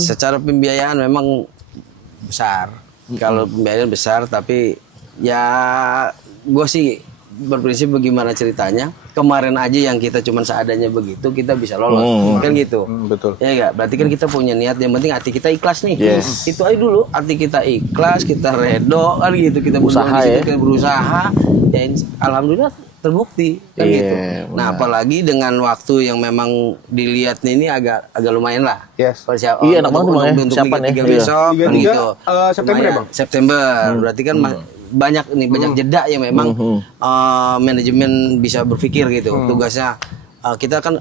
Secara pembiayaan memang besar. Kalau pembiayaan besar, tapi ya gue sih berprinsip bagaimana ceritanya. Kemarin aja yang kita cuman seadanya begitu, kita bisa lolos. Kan gitu. Betul. Ya enggak? Berarti kan kita punya niat, yang penting hati kita ikhlas nih. Yes. Itu aja dulu, hati kita ikhlas, kita redo kan gitu. Kita Usaha ya. kita berusaha. Ya alhamdulillah terbukti kan gitu. Nah, apalagi dengan waktu yang memang dilihat ini agak lumayan lah. Yes. Iya, enak banget untuk siapa nih besok kan gitu. September ya, Bang? September. Berarti kan banyak jeda ya memang manajemen bisa berpikir gitu. Tugasnya kita kan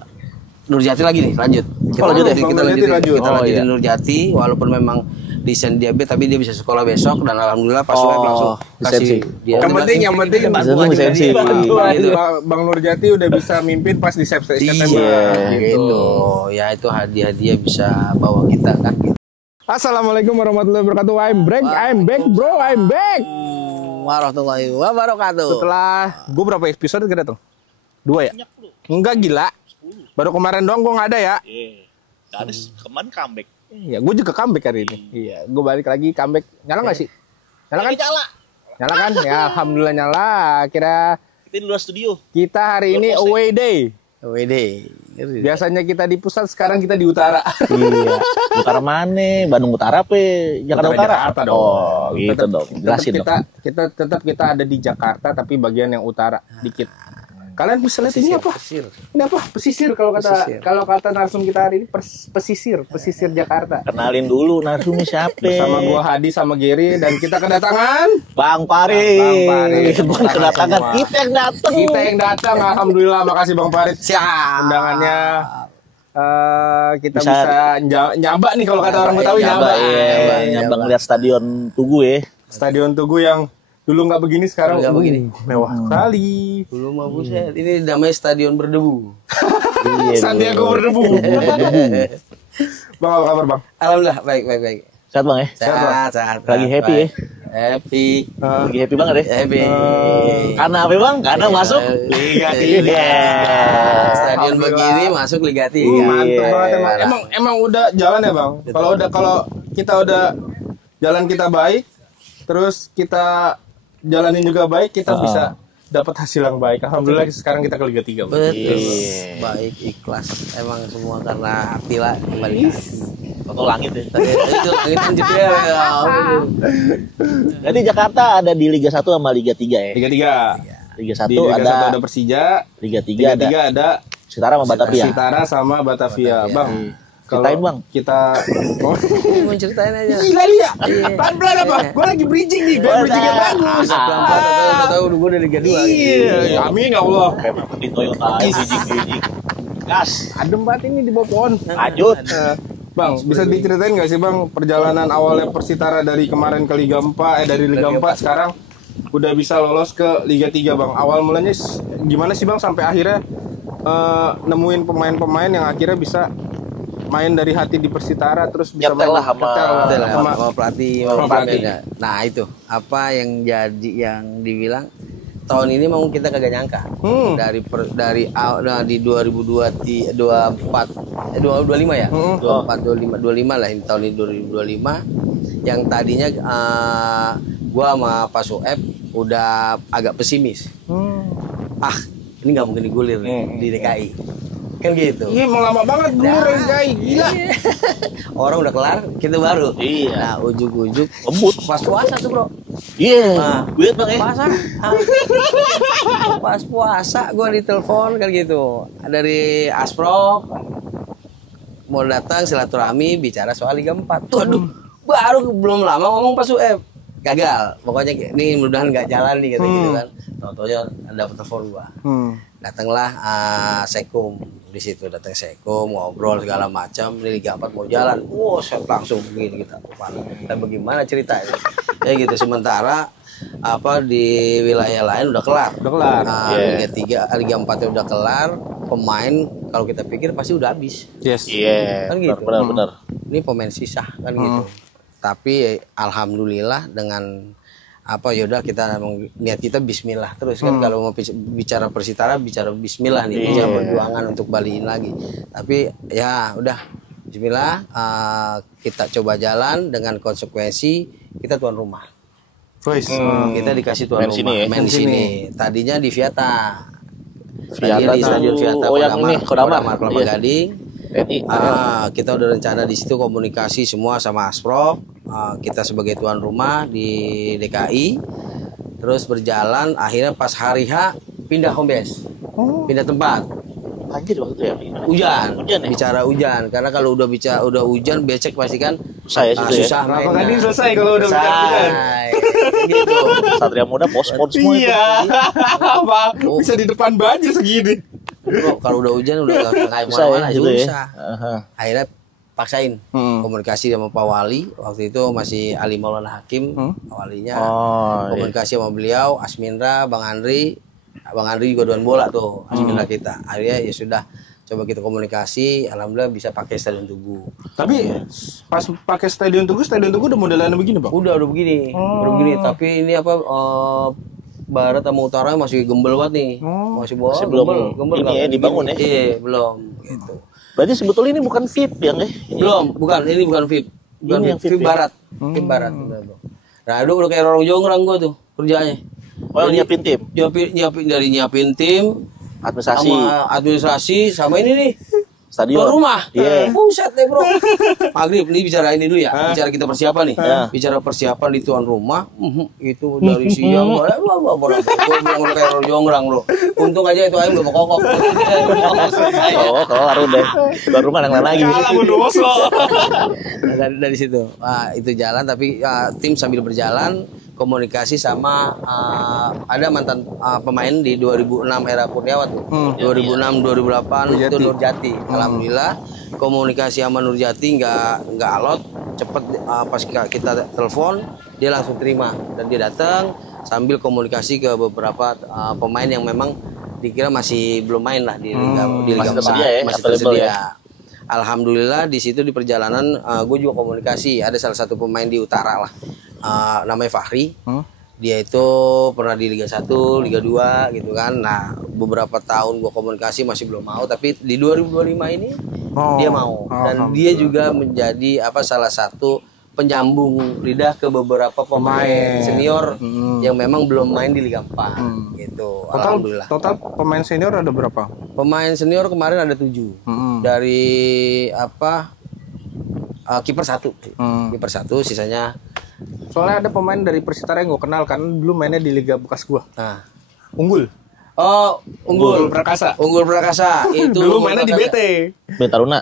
Nurjati lagi nih, lanjut. Kita lanjutin Nurjati walaupun memang desain diabetes, tapi dia bisa sekolah besok dan alhamdulillah Pak Sueb langsung kasih dia. Yang penting lisensi. Bang Nurjati udah bisa mimpin pas di September. Iya, gitu. Ya itu hadiah bisa bawa kita kan gitu. Assalamualaikum warahmatullahi wabarakatuh. I'm back bro, I'm back. Warahmatullahi wabarakatuh. Setelah gue berapa episode gak datang? 2 ya? Enggak, gila. Baru kemarin doang gue gak ada ya. Tadi kemarin comeback. Iya, gue juga comeback hari ini. Iya, gue balik lagi comeback. Nyala nggak sih? Nyala kan? Nyala kan? Ya, alhamdulillah nyala. Kira kita di luar studio. Kita hari ini away day. Away day. Biasanya kita di pusat, sekarang kita di utara. Iya. Utara mana? Bandung Utara apa? Jakarta Utara? Jakarta dong. Oh, gitu dong. Jelasin dong. Kita ada di Jakarta, tapi bagian yang utara dikit. Kalian bisa lihat ini apa? Ini apa? Pesisir kalau kata narsum kita hari ini, pesisir Jakarta. Kenalin dulu narsumnya siapa? Sama gua Hadi sama Gary, dan kita kedatangan Bang Farid. Bukan kedatangan, kita yang datang. Alhamdulillah, makasih Bang Farid. Siap. Undangannya kita bisa nyaba nih kalau kata orang Betawi, nyaba. Nyaba ngeliat Stadion Tugu ya. Stadion Tugu yang dulu nggak begini, sekarang nggak begini, mewah sekali. Dulu mah buset, ini namanya stadion berdebu. Sandiago berdebu. Bang, apa kabar Bang? Alhamdulillah baik. Sehat Bang ya? Sehat. Lagi happy ya? Happy. Lagi happy banget ya? Happy. Karena apa Bang? Karena masuk Liga 3. Stadion begini masuk Liga 3. Mantap banget emang udah jalan ya Bang? Kalau kita udah jalan kita baik, terus kita jalanin juga baik, kita bisa dapat hasil yang baik. Alhamdulillah sekarang kita ke Liga 3. Betul. Baik, ikhlas. Emang semua karena hati lah, kembali atau langit ya. Itu langit juga ya. Jadi Jakarta ada di Liga 1 sama Liga 3 ya. Liga 3. Liga 1 di Liga ada 1 ada Persija, Liga 3 ada Sitara sama Batavia. Sitara sama Batavia. Bang, ceritain Bang. Kita mau ceritain aja. Gila ya. Pelan-pelan apa? Gue lagi bridging nih. Gue bridgingnya bagus. Pelan-pelan tahu gue dari Liga 2. Iya, amin ya Allah. Di Toyota bridging. Gas. Adem banget ini di bawah pohon. Lanjut. Bang, bisa diceritain nggak sih Bang perjalanan awalnya Persitara dari kemarin ke Liga 4, dari Liga 4 sekarang udah bisa lolos ke Liga 3 Bang. Awal mulanya gimana sih Bang sampai akhirnya nemuin pemain-pemain yang akhirnya bisa main dari hati di Persitara, terus bisa sama pelatih. Nah itu apa yang dibilang tahun ini mau kita kagak nyangka di 2025 ya 25 lah ini tahun ini 2025 yang tadinya gua sama Pak Sueb udah agak pesimis. Ini nggak mungkin digulir di DKI kan gitu. Iya, mau lama banget gulir DKI, gila. Orang udah kelar, kita baru. Iya. Nah, ujuk-ujuk lembut pas puasa tuh bro. Iya. Lihat Bang ya. Pas puasa gua ditelepon kan gitu dari Asprop mau datang silaturahmi bicara soal Liga 4. Aduh, baru belum lama ngomong Pak Sueb gagal. Pokoknya ini mudah-mudahan nggak jalan nih gitu kan. Tahu-taunya ada telepon gua. Datanglah Sekum di situ, datang Sekum ngobrol segala macam, ini Liga 4 mau jalan. Saya langsung begini kita. Dan bagaimana ceritanya? Ya gitu, sementara di wilayah lain udah kelar. Liga 3, Liga 4 udah kelar, pemain kalau kita pikir pasti udah habis. Yes. Iya. Kan gitu. Benar. Ini pemain sisa kan gitu. Tapi alhamdulillah dengan yaudah kita niat kita bismillah terus kan. Kalau mau bicara Persitara bicara bismillah nih, bicara perjuangan untuk balikin lagi. Tapi ya udah Bismillah, kita coba jalan dengan konsekuensi kita tuan rumah. Kita dikasih tuan rumah main di sini. Tadinya di Viata. Tadinya di Stadion Viata Kodamar Kelapa Gading. Kita udah rencana di situ komunikasi semua sama Asprov. Kita sebagai tuan rumah di DKI. Terus berjalan, akhirnya pas hari H pindah home base. Pindah tempat. Anjir waktu itu ya. Hujan ya? Bicara hujan, karena kalau udah hujan becek pasti kan susah Kelapa Gading selesai kalau udah hujan. Gitu. Satria Muda pos-pos semua itu. Bisa di depan banjir segini. Kalau udah hujan udah kayak mana-mana susah. Akhirnya paksain komunikasi sama Pak Wali. Waktu itu masih Ali Maulana Hakim walinya. Komunikasi sama beliau, Asmindra, Bang Andri juga doan bola tuh, Asmindra kita. Akhirnya ya sudah coba kita komunikasi, alhamdulillah bisa pakai Stadion Tugu. Tapi pas pakai Stadion Tugu udah modelannya begini, Bang. Udah begini. Tapi ini apa barat sama utara masih gembel banget nih. Masih belum gembel ini ya dibangun ya. Iya, belum gitu. Berarti sebetulnya ini bukan VIP yang Ini bukan VIP. Bukan ini yang VIP barat. VIP barat. Nah, udah kayak orang jongrang gua tuh kerjanya. Nyiapin tim. Nyiapin tim, administrasi sama ini nih. Stadion. Tuan rumah. Buset deh, Bro. Maghrib nih bicara ini dulu ya. Bicara kita persiapan nih. Bicara persiapan di tuan rumah. Itu dari siang kayak orang jongrang, Bro. Untung aja itu ayam belum kokok. Kelar udah. Tuan rumah yang lain lagi. Dari situ. Itu jalan tapi tim sambil berjalan komunikasi sama ada mantan pemain di 2006 era Kurniawan tuh. 2006 2008 itu Nurjati. Alhamdulillah komunikasi sama Nurjati nggak alot, cepet pas kita telepon dia langsung terima dan dia datang sambil komunikasi ke beberapa pemain yang memang dikira masih belum main lah di Liga 4, masih tersedia. Ya? Alhamdulillah di situ di perjalanan gue juga komunikasi, ada salah satu pemain di utara lah. Namanya Fahri. Dia itu pernah di Liga 1, Liga 2 gitu kan. Nah, beberapa tahun gua komunikasi masih belum mau, tapi di 2025 ini dia mau. Dan dia juga menjadi salah satu penyambung lidah ke beberapa pemain senior yang memang belum main di Liga 4 gitu. Alhamdulillah. Total pemain senior ada berapa? Pemain senior kemarin ada 7. Dari kiper 1. Kiper 1 sisanya. Soalnya ada pemain dari Persitara yang gue kenal kan dulu mainnya di liga bekas gua. Unggul. Unggul Prakasa. Itu dulu mainnya di BT.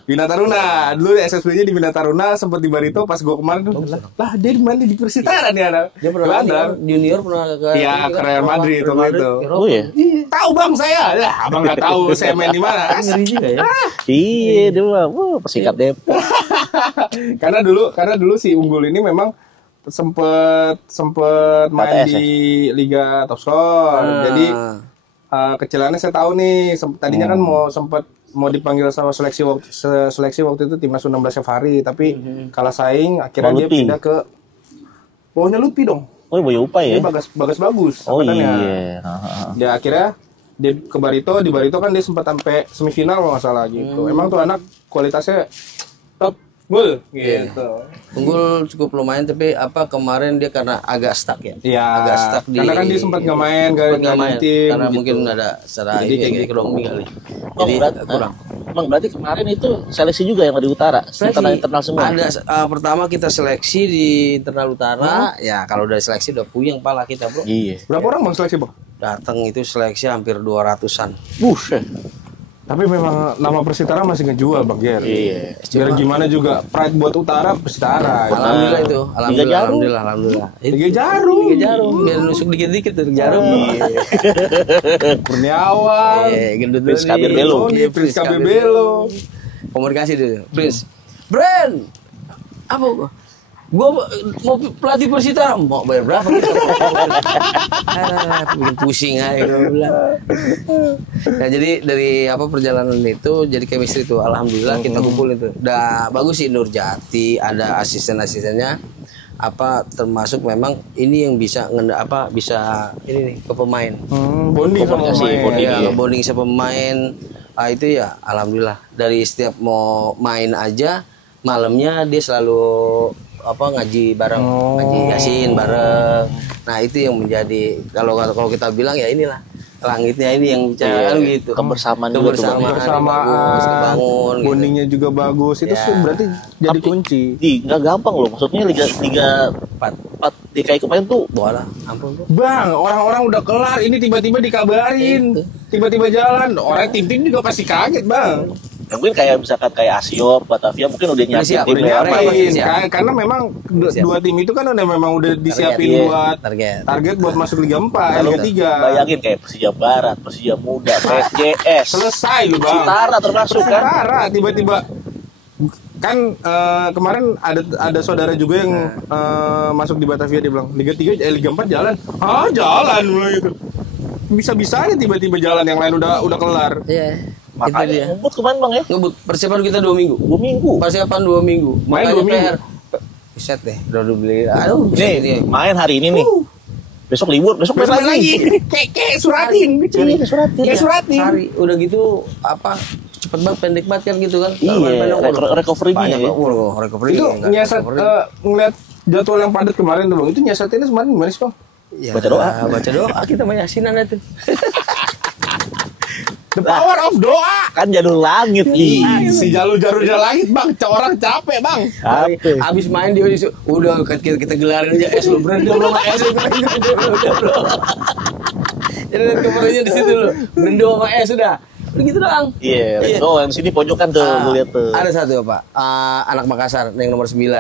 Bina Taruna. Dulu SSB-nya di Bina Taruna, sempat di Barito pas gua kemarin. Lah dia main di Persitara nih anak. Dia pernah junior pernah ke Real Madrid itu. Oh iya. Tahu Bang saya. Lah, Abang enggak tahu saya main di mana. Ngeri juga ya. Iya, dia mah Persikap Depok. Karena dulu si Unggul ini memang sempet main di Liga Top Score. Jadi kecilannya saya tahu nih. Tadinya kan mau dipanggil sama seleksi waktu itu timnas U16 Safari, tapi kalah saing. Akhirnya dia pindah ke bawahnya Lutfi dong. Oh, Boyo Upai ya. Bagus. Oh iya. Dia akhirnya dia ke Barito. Di Barito kan dia sempat sampai semifinal kalau nggak salah gitu. Emang tuh anak kualitasnya top. Gitu. Unggul cukup lumayan, tapi kemarin dia karena agak stuck ya. Iya. Agak stuck karena kan dia sempat nggak main, nggak main tim. Karena gitu. mungkin ada secara ekonomi kali. Jadi kurang. Bang, berarti kemarin itu seleksi juga yang di utara, internal semua. Ada pertama kita seleksi di internal utara, ya kalau udah seleksi udah puyeng pala kita, Bro. Iya. Berapa orang Bang seleksi, Bang? Datang itu seleksi hampir 200-an. Buset. Tapi memang nama Persitara masih ngejual Bang Ger. Iya. Biar gimana juga pride buat utara Persitara. Alhamdulillah itu. Alhamdulillah. Liga Jarum. Biar nusuk dikit-dikit tuh Jarum. Kurniawan. Gendut Prince Kabir Belo. Prince Kabir Belo. Komunikasi dulu. Prince. Brand. Apa? Gua mau pelatih Persitara, mau bayar berapa kita? Bikin pusing aja gua bilang. Nah, jadi dari perjalanan itu jadi chemistry itu alhamdulillah kita kumpulin itu. Udah bagus sih Nurjati, ada asisten-asistennya termasuk memang ini yang bisa bisa ini nih ke pemain. Bonding sama pemain. Bonding sama pemain. Itu ya alhamdulillah dari setiap mau main aja malamnya dia selalu ngaji bareng, ngaji Yasin bareng. Nah itu yang menjadi kalau kita bilang ya inilah langitnya ini yang bicara gitu. Kebersamaan juga tuh, Bang. kebangun gitu. Bondingnya juga bagus. Itu berarti jadi kunci. Nggak gampang loh. Maksudnya Liga 4 DKI kemarin tuh Bola, ampun bro. Bang, orang-orang udah kelar, ini tiba-tiba dikabarin, tiba-tiba jalan. Orang tim-tim juga pasti kaget, Bang. Ya, mungkin kayak misalkan kayak Asiop, Batavia mungkin udah nyiapin siap, tim udah Ngapain? siap. Karena memang dua tim itu kan udah disiapin Target, buat target buat masuk Liga 4, Liga 3. Bayangin kayak Persija Barat, Persija Muda, PSJS, Selesai lu, Bang. Citara termasuk kan. Citara tiba-tiba kan kemarin ada saudara juga yang masuk di Batavia, dia bilang Liga 3 Liga 4 jalan. Jalan mulai itu. Bisa-bisanya tiba-tiba jalan, yang lain udah kelar. Iya. Makanya ngebut kemarin Bang ya. Ngebut persiapan kita 2 minggu. 2 minggu. Persiapan 2 minggu. Main 2 minggu. Set deh, udah beli. Aduh, Nih, main hari ini nih. Besok libur, besok main lagi. Kayak suratin. Kayak suratin. Hari udah gitu cepet banget, pendek banget kan gitu kan. Iya, recovery-nya ya. Recovery. Itu nyasar ngeliat jadwal yang padat kemarin tuh, Bang. Itu nyasatinnya kemarin gimana sih, Bang? Ya, Baca doa. Baca doa kita main yasinan itu. The power of doa. Kan jadul langit. Si jalur-jalurnya langit, Bang. Orang capek, Bang. Habis main dia udah kita gelarin aja es lu berendam sama es itu. Jadi kemarinnya di situ lu. Berendam sama es sudah. Begitu doang. Iya. Oh, yang sini pojokan tuh, gue lihat tuh. Ada satu Pak, anak Makassar yang nomor 9.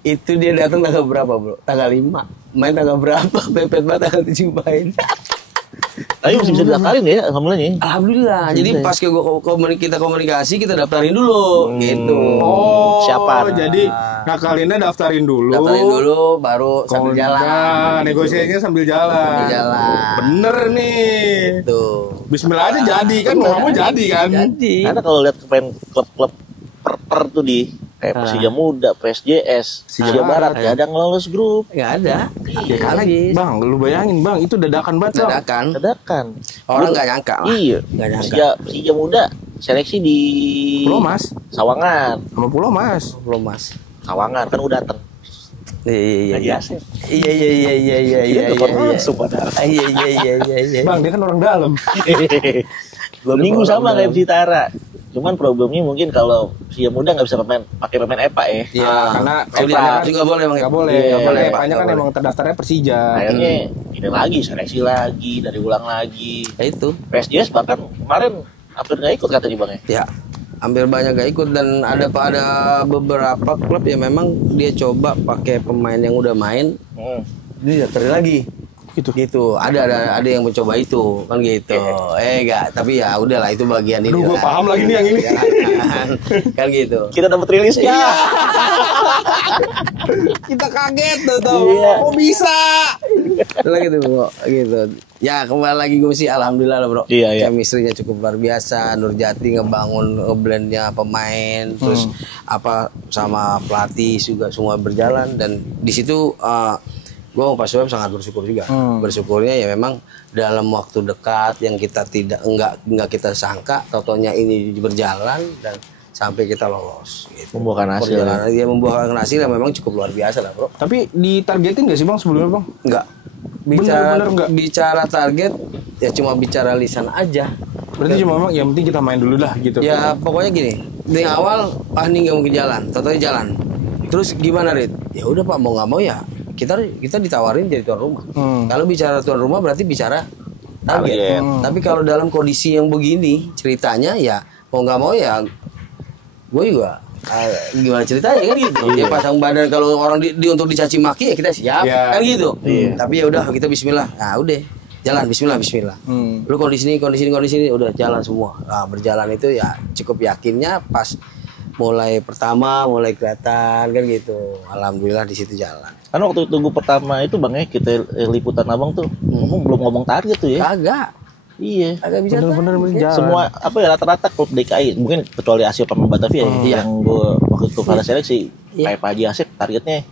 Itu dia datang tanggal berapa, Bro? Tanggal 5. Main tanggal berapa? Pepet banget tanggal 7 main. Tapi masih bisa didaftarin ya, alhamdulillah. Alhamdulillah. Jadi pas kita komunikasi, kita daftarin dulu gitu. Oh, siapa? Jadi ngakalinnya daftarin dulu. Daftarin dulu baru sambil jalan. Negosiasinya sambil jalan. Sambil jalan. Bener nih. Tuh. Bismillah aja jadi kan, mau jadi kan. Jadi. Karena kalau lihat pemain klub-klub per tuh di kayak Persija Muda, PSJS, Persija Barat, gak ada ngelolos grup. Nggak ada. Ya karena Bang, lu bayangin Bang, itu dadakan banget. Bang. Dadakan. Orang nggak nyangka lah. Iya. Nggak nyangka. Persija Muda seleksi di Pulau Mas. Sawangan. Sama Pulau Mas. Belum Mas. Sawangan kan udah datang. Iya. Iya. Iya. Bang, dia kan orang dalam. 2 minggu sama kayak Citara. Cuman problemnya mungkin kalau Persija Muda nggak bisa pakai pemain EPA ya. Iya, karena EPA nggak boleh emang. Nggak boleh. Iya, Nggak boleh. Pak, EPA-nya nggak kan boleh. emang terdaftarnya Persija. Akhirnya ini lagi seleksi lagi dari ulang lagi. Ya itu. PSJS bahkan kemarin hampir nggak ikut katanya Bang ya. Ya, hampir banyak gak ikut dan ada beberapa klub yang memang dia coba pakai pemain yang udah main, dia daftarin lagi. Gitu. Ada yang mencoba itu kan gitu. Tapi ya udahlah itu bagian ini. Aduh, gue paham lagi nih yang ini. Kan gitu. Kita dapat rilisnya. Kita kaget tuh. Iya. Kok bisa? Itulah gitu bro, gitu. Ya kembali lagi gue sih alhamdulillah lah bro. Iya. Chemistry-nya cukup luar biasa. Nurjati ngeblendnya pemain, terus sama pelatih juga semua berjalan dan di situ gue sama Pak Suweb sangat bersyukur juga. Bersyukurnya ya memang dalam waktu dekat yang kita nggak kita sangka, totonya ini berjalan dan sampai kita lolos. Gitu. Membuahkan hasil. Dia membuahkan hasil yang memang cukup luar biasa lah bro. Tapi ditargetin nggak sih Bang sebelumnya Bang? Enggak. Bener-bener enggak? Bicara target ya cuma bicara lisan aja. Berarti cuma memang yang penting kita main dulu lah gitu. Ya pokoknya gini, di awal nih nggak mungkin jalan, totalnya jalan. Terus gimana Rit? Ya udah Pak mau nggak mau ya kita ditawarin jadi tuan rumah. Kalau bicara tuan rumah berarti bicara target. Tapi kalau dalam kondisi yang begini ceritanya ya mau nggak mau ya gue juga gimana ceritanya kan gitu. Dia pasang badan kalau orang untuk dicaci maki ya kita siap kan gitu. Tapi ya udah kita bismillah. Nah udah jalan bismillah. Lu kondisi ini udah jalan semua. Nah, berjalan itu ya cukup yakinnya pas mulai kelihatan kan gitu. Alhamdulillah di situ jalan. Karena waktu tunggu pertama itu Bang ya kita liputan Abang tuh belum ngomong target tuh ya. Kagak. Iya. Kagak bisa. Bener-bener jalan. Semua rata-rata klub DKI mungkin kecuali Asia sama Batavia yang gue waktu itu pada seleksi kayak Pak Haji Asep targetnya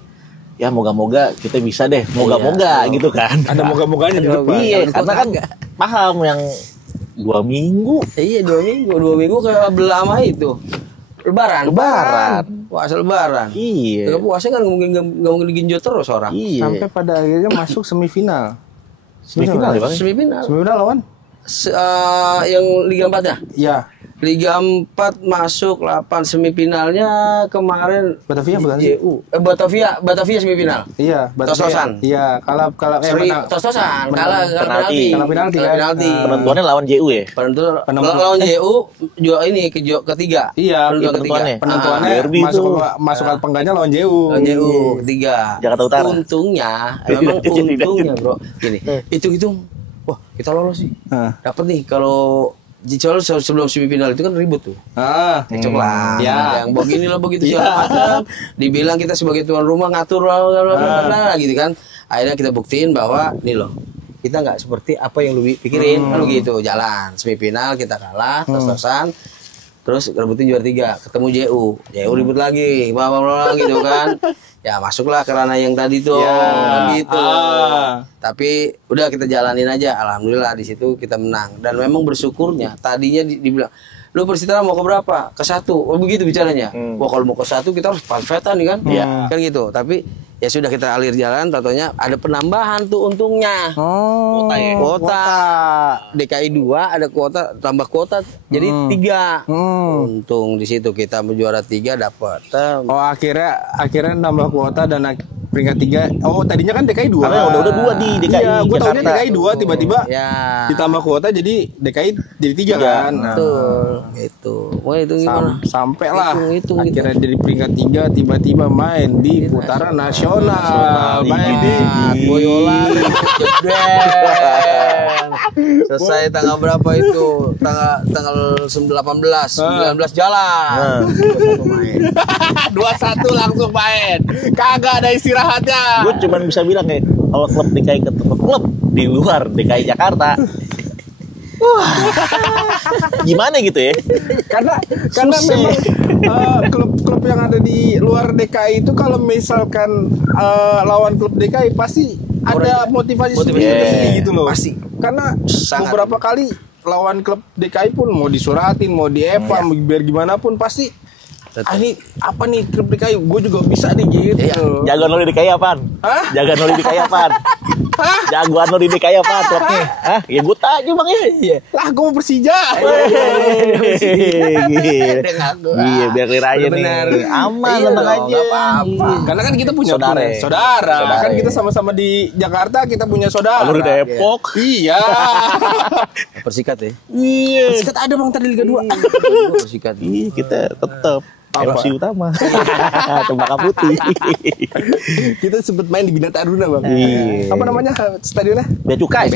ya moga-moga kita bisa deh. Moga-moga gitu kan. Ada moga-moganya di depan. Iya, karena kan paham yang 2 minggu. Iya 2 minggu kayak lama itu. Lebaran. Puasa Lebaran. Iya. Kalau puasa kan nggak mungkin diginjot terus orang. Iya. Sampai pada akhirnya masuk semifinal. Semifinal ya, Bang? Semifinal. Semifinal lawan? Yang Liga 4 ya? Iya. Liga 4 masuk 8 semifinalnya kemarin Batavia bukan? JU. Batavia semifinal. Iya, Tos-tosan. Iya, kalah menang. Tos-tosan, kalah penalti. Penalti kan? Penalti. Penentuannya lawan JU ya? Lawan JU juga ini ketiga. Iya, penentuannya. Penentuannya derby masuk pengganya lawan JU. Lawan JU ketiga. Jakarta Utara. Untungnya, memang untungnya, Bro. Gini, hitung-hitung. Wah, kita lolos sih. Dapat nih kalau sebelum semifinal itu kan ribut tuh. Cocok lah. Ya. Yang begini lah begitu segala macam. Dibilang kita sebagai tuan rumah ngatur lah gitu kan. Akhirnya kita buktiin bahwa nih loh, kita nggak seperti apa yang lu pikirin. Lalu gitu jalan semifinal kita kalah tos-tosan. Terus rebutin juara 3, ketemu JU ribut lagi, bla gitu kan. Ya masuklah ke ranah yang tadi tuh, gitu. Tapi udah kita jalanin aja, alhamdulillah di situ kita menang. Dan memang bersyukurnya tadinya dibilang, lu Persitara mau ke berapa? Ke 1. Oh begitu bicaranya. Wah kalau mau ke 1 kita harus panfetan nih kan, kan gitu. Tapi ya sudah kita alir jalan, tentunya ada penambahan tuh untungnya. Kuota. DKI 2 ada kuota, tambah kuota jadi 3. Untung di situ kita juara 3 dapat. Oh akhirnya nambah kuota dan peringkat 3. Oh tadinya kan DKI 2. Karena udah 2 di DKI. Iya, gue tahunya DKI 2 tiba-tiba ditambah kuota jadi DKI jadi 3 kan. Betul. Gitu. Wah itu gimana? Sampai lah. Hitung, akhirnya dari peringkat 3 tiba-tiba main di putaran nasional. Main di Boyolali. Selesai tanggal berapa itu? Tanggal 18, 19 jalan. 21 langsung main. Kagak ada istirahatnya. Gue cuma bisa bilang ya, kalau klub DKI ketemu klub di luar DKI Jakarta, gimana gitu ya? Karena memang klub-klub yang ada di luar DKI itu kalau misalkan lawan klub DKI pasti ada motivasi sendiri gitu loh. Pasti. Karena Sangat. beberapa kali lawan klub DKI pun mau disuratin, mau diepa, biar gimana pun pasti ini apa nih klub DKI, gue juga bisa nih gitu. Jagoan lo di DKI apaan? Jagoan lo di DKI apaan? Jagoan lo di DKI apaan klubnya? Ya gue tanya bang ya. Lah gue mau Persija. Iya biar clear aja nih. Aman tenang aja. Karena kan kita punya saudara. Kan kita sama-sama di Jakarta, kita punya saudara. Lo di Depok. Iya. Persikat ya. Iya. Persikat ada bang tadi Liga 2. Persikat. Iya kita tetap MC Utama. Cempaka Putih. Kita sempet main di Bina Taruna bang. Iya. Apa namanya stadionnya? Bea Cukai.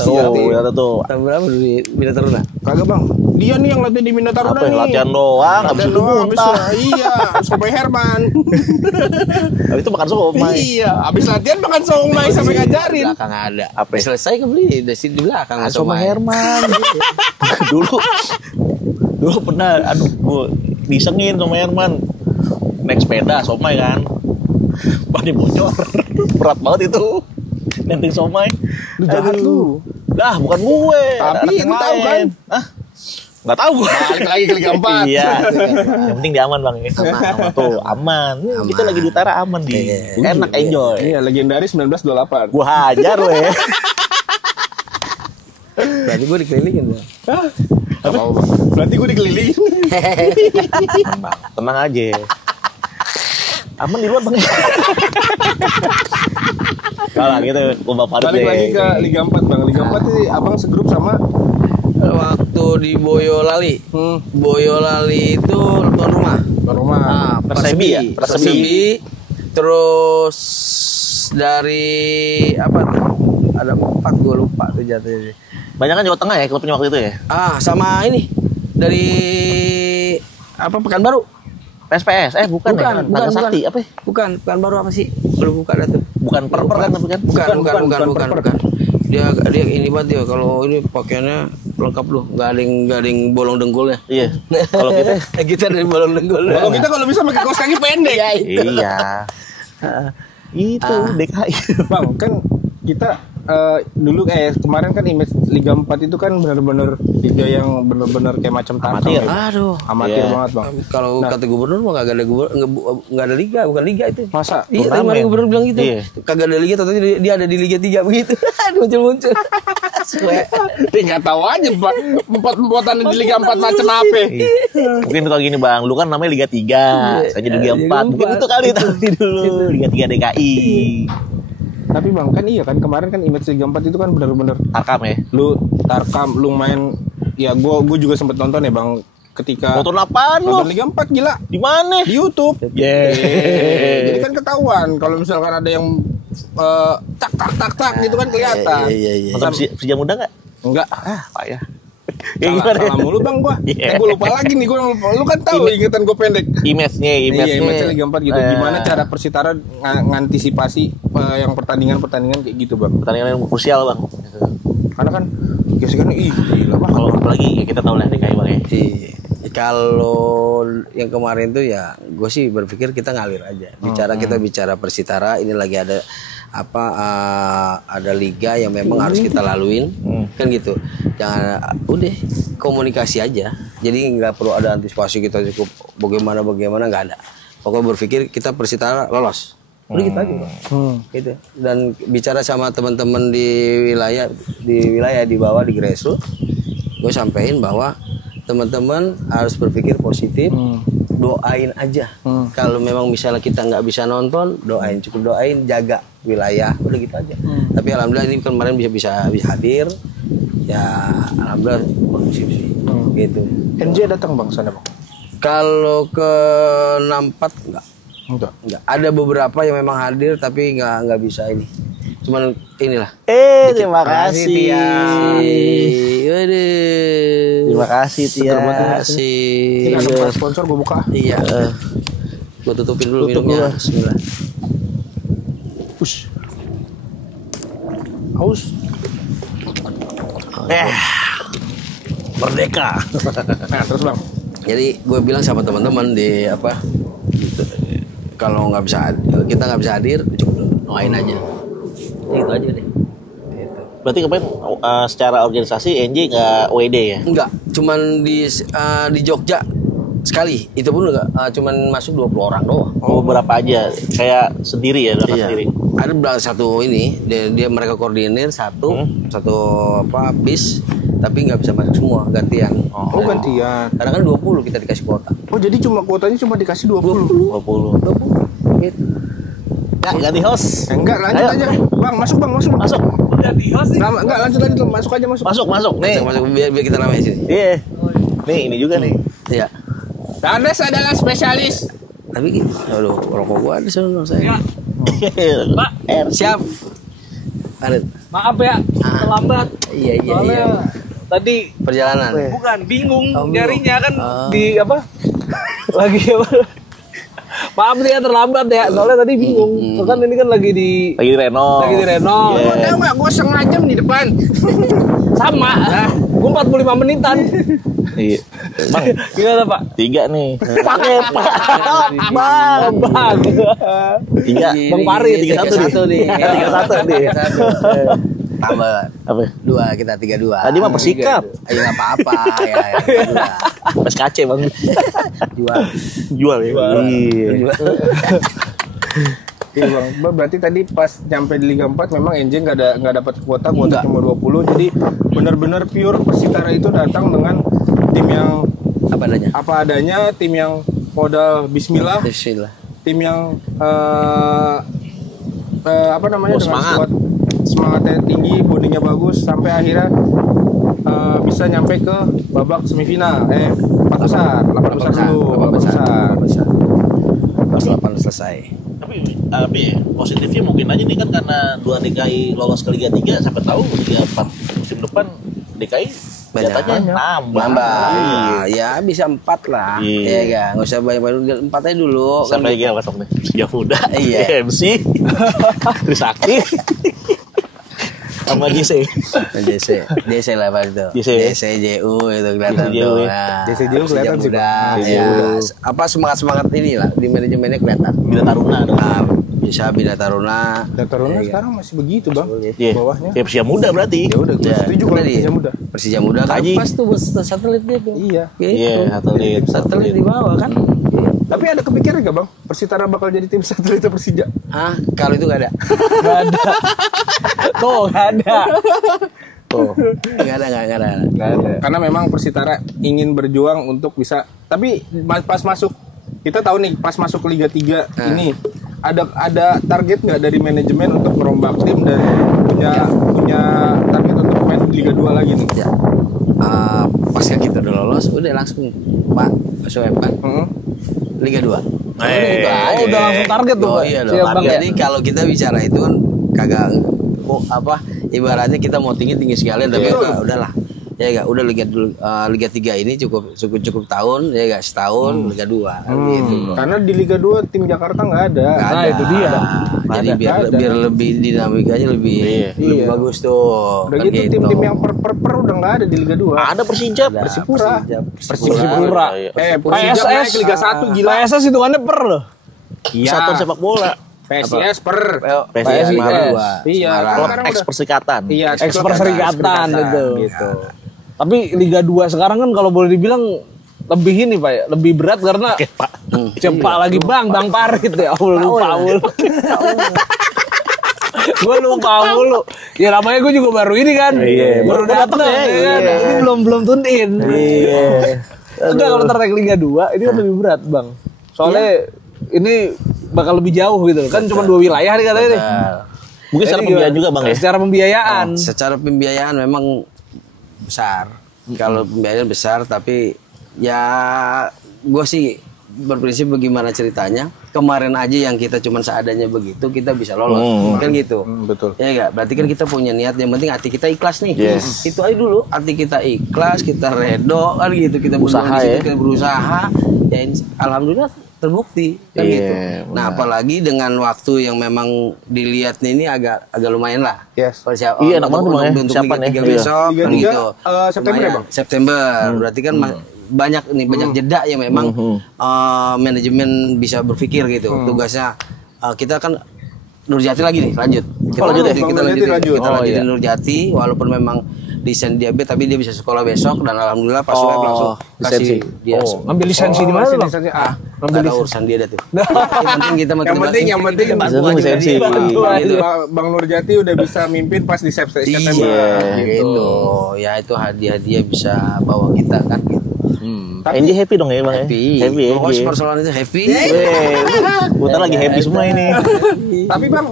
Tuh, lihat tuh. Tahun berapa dulu di Bina Taruna? Kagak bang. Dia nih yang latihan di Bina Taruna nih. Latihan doang, habis itu muntah. Iya, Somai Herman. Habis itu makan somai. Iya, habis latihan makan somai sampai ngajarin. Belakang ada. Apa? Selesai kebeli di belakang Somai Herman. Dulu pernah gue disengin sama Herman naik sepeda somai kan, ban bocor. Berat banget itu nenteng somai. Lu jahat lu. Lah bukan gue. Tapi lu tahu kan? Nggak tahu gue. Balik lagi ke Liga 4. Iya. Yang penting dia aman bang. Aman tuh aman. Kita lagi di utara aman di. Enak enjoy. Iya legendaris 1928. Gua hajar lo ya. Berarti gue dikelilingin tuh. Apa? Berarti gue dikelilingin. Tenang aja. Aman di luar bang. Kalau gitu, gua bapak balik lagi ke Liga 4 bang. Liga 4 ini abang segrup sama waktu di Boyolali. Boyolali itu tuan rumah. tuan rumah. Persebi ya? Persebi. Terus dari apa tuh? Ada 4 gue lupa tuh jatuhnya. Banyak kan Jawa Tengah ya klubnya waktu itu ya? Sama ini dari apa Pekanbaru. PSPS, bukan ya? Naga Sakti, apa ya? Bukan baru apa sih? Belum buka dah tuh. Bukan perper kan, tapi kan? Bukan. Dia ini banget dia kalau ini pakaiannya lengkap loh, nggak ada yang bolong dengkulnya. Iya. Kalau kita dari bolong dengkul. Kalau kita kalau bisa pakai kaos kaki pendek. Iya. Itu DKI. Bang, kan kita dulu kemarin kan image Liga 4 itu kan benar-benar liga yang bener-bener kayak macam tanah. Amatir. Aduh. Amatir Iya. banget bang. Kalau kata gubernur mah kagak ada nggak ada liga, bukan liga itu. Masa? Iya, tadi Turnamen. kemarin gubernur bilang gitu. Iya. Kagak ada liga, tapi dia ada di Liga 3 begitu. Muncul-muncul. Dia nggak tahu aja bang. Empot-empotan di Liga 4 macam apa? Mungkin kalau gini bang, lu kan namanya Liga 3, saya jadi Liga 4. Mungkin itu kali tapi dulu Liga 3 DKI. Tapi bang kan iya kan kemarin kan image Liga 4 itu kan bener-bener Tarkam ya. lu tarkam, lu main. Ya gue juga sempet nonton ya bang. Ketika Nonton apaan lu? nonton Liga 4 gila Di mana? di YouTube. Yeah. Jadi kan ketahuan kalau misalkan ada yang tak gitu kan kelihatan. Iya. Nonton Persija Muda nggak? Enggak. Payah. Salah mulu bang gua. Iya. Gue lupa lagi nih, lu kan tahu ingatan gue pendek. Image-nya. Iya, image Liga 4 gitu. Gimana cara Persitara ngantisipasi yang pertandingan kayak gitu bang? Pertandingan yang krusial bang. Karena kan gesekan gila bang. Kalau apalagi ya kita tahu lah DKI bang ya. Iya. Kalau yang kemarin tuh ya gue sih berpikir kita ngalir aja. Kita bicara Persitara, ini lagi ada ada liga yang memang harus kita laluin. Kan gitu. Jangan udah komunikasi aja. Jadi nggak perlu ada antisipasi kita cukup bagaimana nggak ada. Pokoknya berpikir kita Persitara lolos. Udah gitu aja bang. Gitu. Dan bicara sama teman-teman di wilayah di bawah di grassroots, gue sampein bahwa teman-teman harus berpikir positif, doain aja. Kalau memang misalnya kita nggak bisa nonton, cukup doain, jaga wilayah, udah gitu aja. Tapi alhamdulillah ini kemarin bisa hadir, ya alhamdulillah bagus sih, gitu. NJ datang bang sana bang? Kalau ke 64 Enggak. Ada beberapa yang memang hadir tapi nggak bisa ini. Cuman inilah. Terima kasih. Tia. Waduh. Terima kasih Tia. Terima kasih. Ini ada sponsor gue buka. Iya. Gue tutupin dulu minumnya. Bismillah. Push. Haus. Merdeka. Nah terus bang. Jadi gue bilang sama teman-teman di apa? Gitu. Kalau kita nggak bisa hadir, cukup doain aja. Gitu aja deh. Gitu. Berarti kemarin secara organisasi NJ nggak WD ya? Enggak, cuman di Jogja sekali. Itu pun enggak, cuman masuk 20 orang doang. Oh, berapa aja? Kayak sendiri ya, berangkat sendiri. Ada satu ini, dia mereka koordinir satu bis, tapi nggak bisa masuk semua, gantian. Oh gantian. Karena kan 20 kita dikasih kuota. Oh jadi kuotanya cuma dikasih 20. 20. Gitu. Ya, ganti host. Enggak lanjut Ayo. aja. Bang masuk. Masuk. Enggak lanjut aja masuk aja. Masuk. Nih. Masuk, biar kita ramai sini. Iya. Nih, ini juga nih. Iya. Anda adalah spesialis. Tapi aduh, rokok gua ada sono saya. Pak, Siap. Ada. Maaf ya, terlambat. Iya. Soalnya tadi Perjalanan. bukan bingung Oh, nyarinya kan oh. di apa? Lagi apa? Maaf nih ya terlambat ya. Soalnya tadi bingung. Soalnya kan ini kan lagi di renov. renov. Iya. Gua tahu enggak gua setengah jam di depan. Sama. Gue 45 menitan. Iya. Bang, Gimana Pak? 3 nih. Pakai Pak. Bang. Bang. 3. Bang Parit. 31 nih. 31 nih. 31. Tambah Apa? 2, kita 32. Tadi mah Persikap. Ayo enggak apa-apa ya. SKC Bang. Jual. Ya. Iya. Iya bang, berarti tadi pas nyampe di Liga 4 memang NJ nggak dapat kuota Enggak. cuma 20, jadi benar-benar pure Persitara itu datang dengan tim yang Apa adanya? tim yang modal Bismillah, Bismillah. tim yang dengan semangat. semangatnya tinggi, bodinya bagus sampai akhirnya bisa nyampe ke babak semifinal, 8 besar dulu, 8 besar. Pas 8 selesai. Tapi positifnya mungkin aja nih kan karena 2 DKI lolos ke Liga 3, siapa tahu Liga 4 musim depan DKI jatahnya nambah. Ya bisa 4 lah. Iya. Ya nggak usah banyak 4 aja dulu. Sampai Liga masuk nih. Persija Muda, Iya. MC, Trisakti, sama JC. DC lah Pak itu. JC. JU itu kelihatan JU, tuh. ya. Nah, JC JU kelihatan sih, muda. Pak. Ya, apa semangat ini lah di manajemennya kelihatan. Bina Taruna dong. Nah, bisa Bina Taruna. Dan Taruna sekarang masih begitu bang. Iya. Bawahnya. Ya Persija muda berarti. Ya udah, gue setuju kalau tadi. Persija muda. Persija muda kan Haji. pas tuh buat satelit dia tuh. Iya. Iya, Satelit di bawah kan. Tapi ada kepikiran gak bang? Persitara bakal jadi tim satelit Persija? Kalau itu gak ada. Gak ada. Tuh, gak ada. Tuh, gak ada. Karena memang Persitara ingin berjuang untuk bisa. Tapi pas masuk, kita tahu nih pas masuk Liga 3 ini ada target nggak dari manajemen untuk merombak tim dan punya target untuk main di Liga 2 lagi nih? Ya. Pas kita udah lolos, udah langsung Pak masuk Pak. Liga 2. Udah langsung target tuh, Pak. Iya dong. Siap, Bang, Jadi kalau kita bicara itu kan kagak ibaratnya kita mau tinggi sekalian tapi udahlah. Ya enggak, udah Liga 3 ini cukup tahun, ya enggak setahun Liga 2 gitu. Karena di Liga 2 tim Jakarta nggak ada. Nah, itu dia. Jadi biar lebih dinamikanya lebih bagus tuh. Udah Kan gitu tim-tim yang per udah nggak ada di Liga 2. Ada Persija, Persipura. Persipura. Persija naik Liga 1 gila. PSS hitungannya per loh. Satuan sepak bola. PSIS per. PSIS Semarang. Iya, Klub sekarang udah. Ex-Persikatan. Iya, Perserikatan itu. gitu. Tapi Liga 2 sekarang kan kalau boleh dibilang lebih ini Pak ya, lebih berat karena Cepak lagi Bang Parit ya. Lupa. Gue lupa mulu. Ya namanya gue juga baru ini kan. Baru datang ya. Ini belum tune in. Udah kalau tertarik Liga 2 ini kan lebih berat Bang. Soalnya ini bakal lebih jauh gitu. Kan cuma 2 wilayah nih katanya nih. Mungkin secara pembiayaan juga Bang ya. Secara pembiayaan. Secara pembiayaan memang besar. Kalau pembiayaan besar tapi ya gue sih berprinsip bagaimana ceritanya. Kemarin aja yang kita cuma seadanya begitu kita bisa lolos. Kan gitu. Betul. Ya enggak, berarti kan kita punya niat yang penting hati kita ikhlas nih. Itu aja dulu, hati kita ikhlas, kita redo kan gitu, kita kita berusaha. Ya alhamdulillah terbukti kan gitu. Nah, apalagi dengan waktu yang memang dilihat ini agak lumayan lah. Yes. Iya, enak banget untuk Liga 3 besok Liga kan 3, gitu. September ya, Bang? September. Berarti kan banyak jeda yang memang manajemen bisa berfikir gitu. Tugasnya kita kan Nurjati lagi nih lanjut. Kita lanjutin Nurjati walaupun memang desain dia B tapi dia bisa sekolah besok dan alhamdulillah pas web langsung kasih dia ngambil lisensi di mana Bang? Ngambil urusan dia dah tuh. Yang penting lisensi. Bang Nurjati udah bisa mimpin pas di September. Gitu. Ya itu hadiah bisa bawa kita kan gitu. Andy happy dong ya Bang. Happy. Pokoknya persoalan itu happy. Kita lagi happy semua ini. Tapi Bang,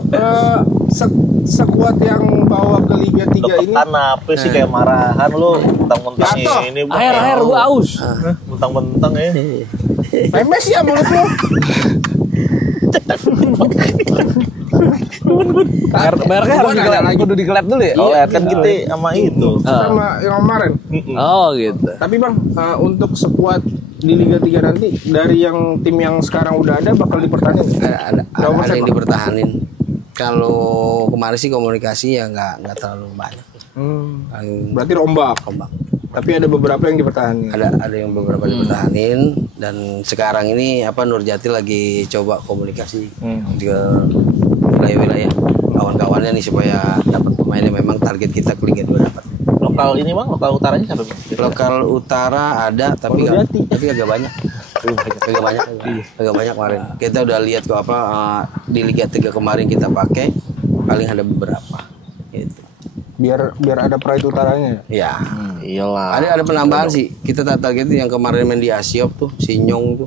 sekuat yang bawa ke Liga 3 ini Kenapa sih kayak marahan lu mentang-mentang ini Air gua aus. Mentang-mentang ya. Memes ya mulut lu. Mereknya harus kudu dikelet dulu ya? Oh, kan kita sama itu. Sama yang kemarin. Oh gitu. Tapi Bang, untuk sekuat di Liga 3 nanti dari yang tim yang sekarang udah ada bakal dipertahankan? Ada yang dipertahanin. Kalau kemarin sih komunikasi ya nggak terlalu banyak. Berarti rombak. Tapi ada beberapa yang dipertahankan. Ada yang beberapa dipertahanin dan sekarang ini Nurjati lagi coba komunikasi ke wilayah-wilayah kawan-kawannya nih supaya dapat pemain yang memang target kita ke Liga 2 dapat. Lokal ini Bang, lokal utaranya siapa Bang? Lokal utara ada tapi agak banyak. Agak banyak kemarin. Kita udah lihat kok di Liga 3 kemarin kita pakai paling ada beberapa gitu. Biar ada pride utaranya. Ya. Iyalah. Ada penambahan sih. Kita target yang kemarin main di Asiop tuh, si Nyong tuh.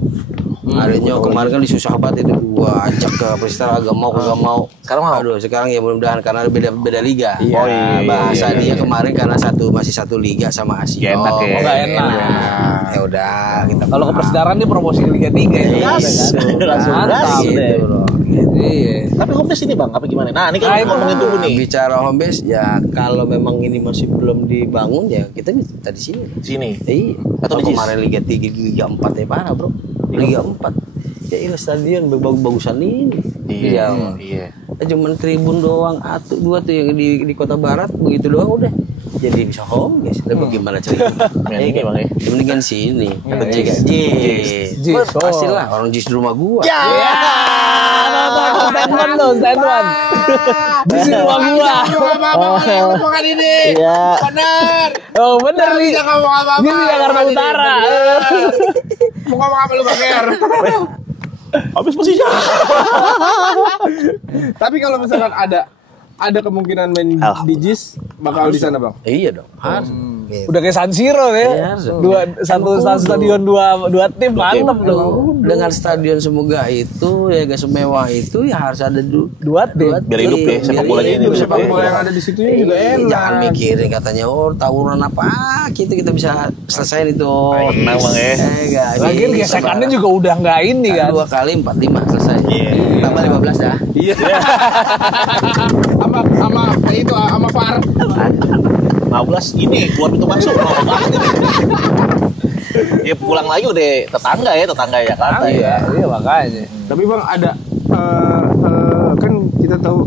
Adanya kemarin kan disusah banget itu gua ajak ke Persitara agak mau. Sekarang mau. Aduh, sekarang ya mudah-mudahan karena beda liga. Oh iya. Bahasa dia kemarin karena masih satu liga sama Asiop. Enak ya. Enggak enak. Ya udah kita. Kalau ke Persidaran dia promosi ke Liga 3 ya. Langsung gas Gitu. Iya. Tapi home base ini Bang, apa gimana? Nah, ini kan ngomongin dulu nih. Bicara home base ya kalau memang ini masih belum dibangun ya kita bisa di sini. Sini. Iya. Atau di kemarin Liga 3, Liga 4 ya parah, Bro. Liga 4. Ya ini stadion bagus-bagusan ini. Iya. Cuman tribun doang, dua tuh yang di Kota Barat begitu doang udah. Jadi bisa home guys. Udah bagaimana cerita? Ini Bang ya. Mendingan sini. Jis. Pastilah orang Jis di rumah gua. Ya. stand one tuh, stand one. Di sini rumah gua. Omongan ini. Iya. Benar. Oh bener nih. Bisa ngomong apa-apa. Ini di Jakarta Utara. Mau ngomong apa lu Baker? Habis Persija. Tapi kalau misalkan ada kemungkinan main di JIS bakal di sana bang. Iya dong. Harus. Udah kayak San Siro ya. Satu stadion dua tim mantap tuh. Dengan stadion semoga itu ya gak semewah itu ya harus ada Dua tim. Biar hidup ya sepak bolanya ini. Sepak bola yang ada di situ juga enak. Jangan mikirin katanya tawuran apa kita bisa selesaiin itu. Tenang bang ya. Lagian gesekannya juga udah nggak ini kan. 2 kali 4-5 selesai. Tambah 15 dah. Iya. Sama itu sama VAR. 15 ini keluar pintu masuk. Ya pulang lagi udah tetangga Jakarta ya. Iya makanya. Tapi bang ada kan kita tahu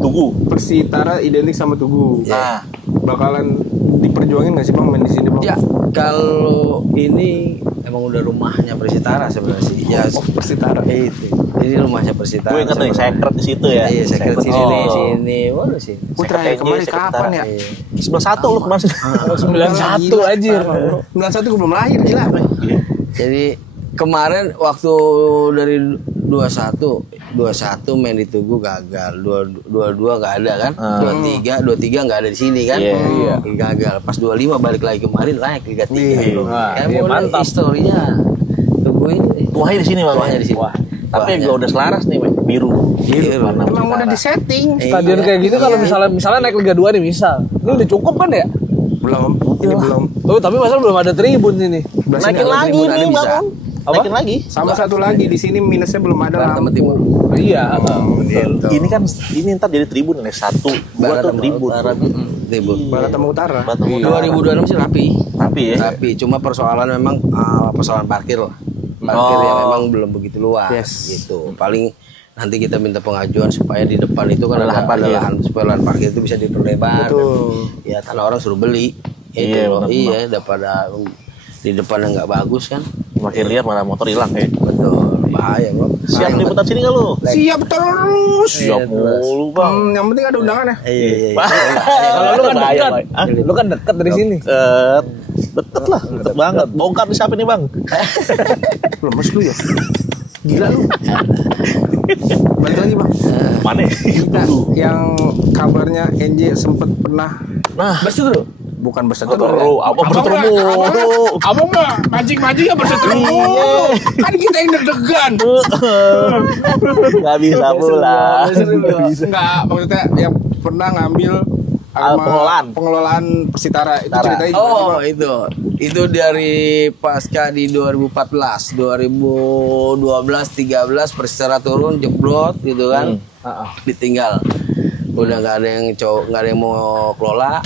Tugu. Persitara identik sama Tugu. Nah, Bakalan diperjuangin nggak sih bang main di sini bang? Ya, kalau ini emang udah rumahnya Persitara sebenarnya sih. Ya, Persitara. Itu. Ini rumahnya Persitara. gue ingat nih secret di situ ya. Iya, secret sini. Waduh sih. Putra ya kemarin kapan ya? 91 lu kemarin. 91 anjir. 91 gue belum lahir gila. Jadi kemarin waktu dari 21 main di Tugu gagal, 22 nggak ada kan, 23 nggak ada di sini kan, gagal. Pas 25 balik lagi kemarin naik Liga 3. Iya, mantap. Historinya Tugu ini. Tuahnya di sini bang. Tuahnya di sini. Tapi gue udah selaras nih biru. Warna Emang Persitara. udah di setting. Stadion kayak gitu kalau misalnya naik Liga 2 nih misal. Ini udah cukup kan ya? Belum. Ini belum. Oh, tapi masa belum ada tribun sini. Naikin lagi nih bang. Naikin lagi. Sama satu lagi di sini minusnya belum ada Barat sama lampu. Timur. Iya. Gitu. Ini kan ntar jadi tribun nih 1, 2 tuh tribun. Tribun. Barat sama utara. Batam Utara. 2026 sih rapi. Tapi ya. Tapi cuma persoalan memang persoalan parkir lah. Parkir yang memang belum begitu luas gitu. Paling nanti kita minta pengajuan supaya di depan itu kan ada lahan supaya lahan parkir itu bisa diperlebar. Ya tanah orang suruh beli. Iya, benar. Iya, daripada di depan yang nggak bagus kan. Makin liar mana motor hilang ya. Betul, bahaya bro. Siap liputan sini nggak lu? Siap terus. Siap mulu bang. Yang penting ada undangan ya. Iya. Kalau lu kan Bahaya, dekat. Bang. Lu kan dekat dari sini. Deket lah, deket banget. Bongkar di siapa nih bang? Lemes lu ya. Gila lu. Balik lagi bang. Mana? Kita yang kabarnya NJ sempet pernah Nah, Berseteru. bukan berseteru. abang bertemu. Abang mah mancing-mancing ya berseteru. Kan kita yang deg-degan. Nggak bisa pula. Enggak, maksudnya yang pernah ngambil pengelolaan Persitara itu ceritanya gimana, Bang? Itu dari pasca di 2014, 2012-13 Persitara turun jeblot gitu kan, ditinggal, udah nggak ada yang mau kelola.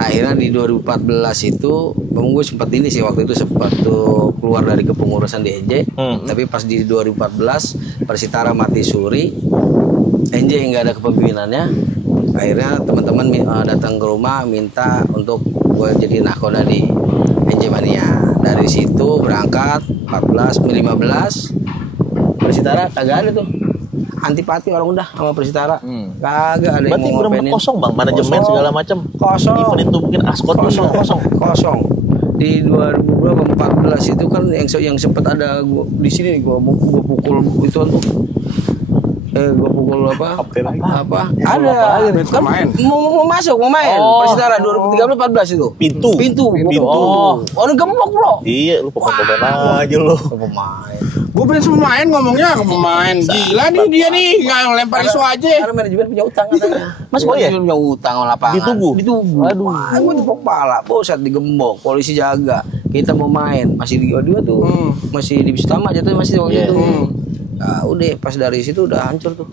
Akhirnya di 2014 itu, gue sempat ini sih waktu itu sempat tuh keluar dari kepengurusan di NJ, tapi pas di 2014 Persitara mati suri, NJ nggak ada kepemimpinannya. Akhirnya teman-teman datang ke rumah minta untuk gue jadi nahkoda di NJ Mania. Dari situ berangkat 14, 15 Persitara kagak ada tuh, antipati orang udah sama Persitara, kagak ada yang Berarti mau benar-benar ngopenin. kosong bang, manajemen Kosong. segala macam. Kosong. Event itu mungkin askot kosong. Di 2014 itu kan yang sempat ada gua di sini gua pukul itu tuh. Gua pukul apa? Ada kan mau main Persitara 2013-14 itu. Pintu. Orang gembok, Bro. Iya, lu pemain aja lu. Pemain. Gue pengen pemain ngomongnya ke pemain. Gila nih dia nih nggak lempar isu aja. Karena manajemen punya utang katanya. Mas oh ya? Manajemen punya utang sama lapangan. Ditugu. Aduh. Gue tepuk pala. Boset digembok. Polisi jaga. Kita mau main. Masih di dua tuh. Masih di Bistama jatuhnya masih waktu itu. Nah, udah pas dari situ udah hancur tuh.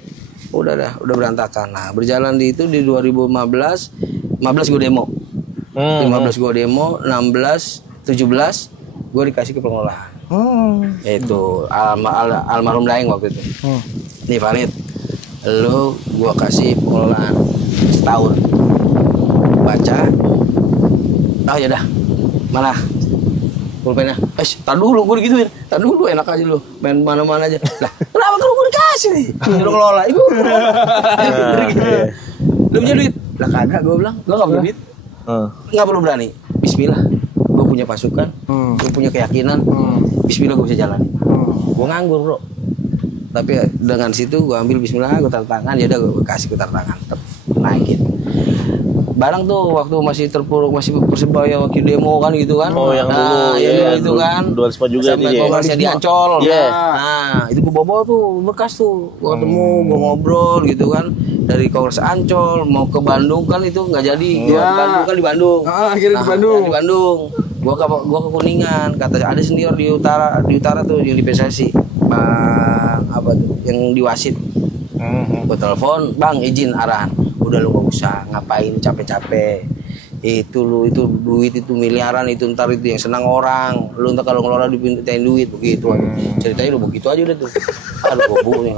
Udah berantakan. Nah, berjalan di itu di 2015 gue demo. 15 gue demo, 16, 17 gue dikasih ke pengelolaan. Itu almarhum Daeng waktu itu. Nih Farid, lu gua kasih pengelolaan setahun. Baca. Oh ya dah. Mana? pulpennya. Tar dulu gue digituin. Tar dulu enak aja lu. Main mana-mana aja. Lah, kenapa kalau gue dikasih nih? Lu ngelola itu. Lu punya duit? Lah kagak gue bilang. Lu enggak punya duit? Enggak perlu berani. Bismillah. Gue punya pasukan, gue punya keyakinan. Bismillah gue bisa jalan. Gue nganggur, Bro. Tapi dengan situ gue ambil bismillah, gue tanda tangan, ya udah gue kasih gue tanda tangan, naikin. Barang tuh waktu masih terpuruk, masih Persebaya wakil demo kan gitu kan. Oh yang dulu ya itu kan. Dua spot juga sampai nih. Kongresnya di Ancol. Iya. Nah, itu gue bawa tuh bekas tuh. Gue ketemu, gue ngobrol gitu kan. Dari Kongres Ancol mau ke Bandung kan itu nggak jadi. Bandung kan di Bandung. Akhirnya di Bandung. Di Bandung. Gua ke Kuningan, kata ada senior di utara tuh yang di PSSI. Bang apa tuh yang di wasit. Gua telepon, "Bang, izin arahan." Udah lu gak usah ngapain capek-capek. Itu duit itu miliaran itu ntar itu yang senang orang. Lu ntar kalau ngelola dipintain duit begitu. Ceritanya udah begitu aja udah tuh. Aduh gobu nih.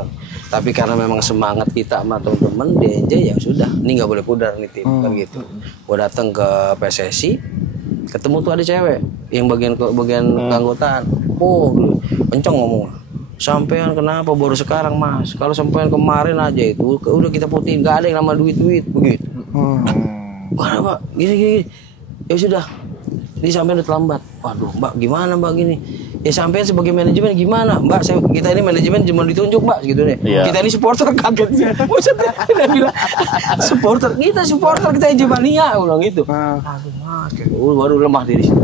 Tapi karena memang semangat kita sama teman-teman DNJ ya sudah, ini nggak boleh pudar nih tim kan gitu. Gua datang ke PSSI, ketemu tuh ada cewek yang bagian keanggotaan. Oh, kenceng ngomong. Sampean kenapa baru sekarang Mas? Kalau sampean kemarin aja itu udah kita putihin, nggak ada yang nama duit begitu. Wah Pak, gini. Ya sudah, ini sampean udah terlambat. Waduh Mbak, gimana Mbak gini? Ya sampean sebagai manajemen gimana Mbak? Kita ini manajemen cuma ditunjuk Mbak, gitu deh. Iya. Kita ini supporter kaget. Maksudnya dia bilang supporter kita Jemania, ulang gitu. Aduh Mas, baru lemah diri situ.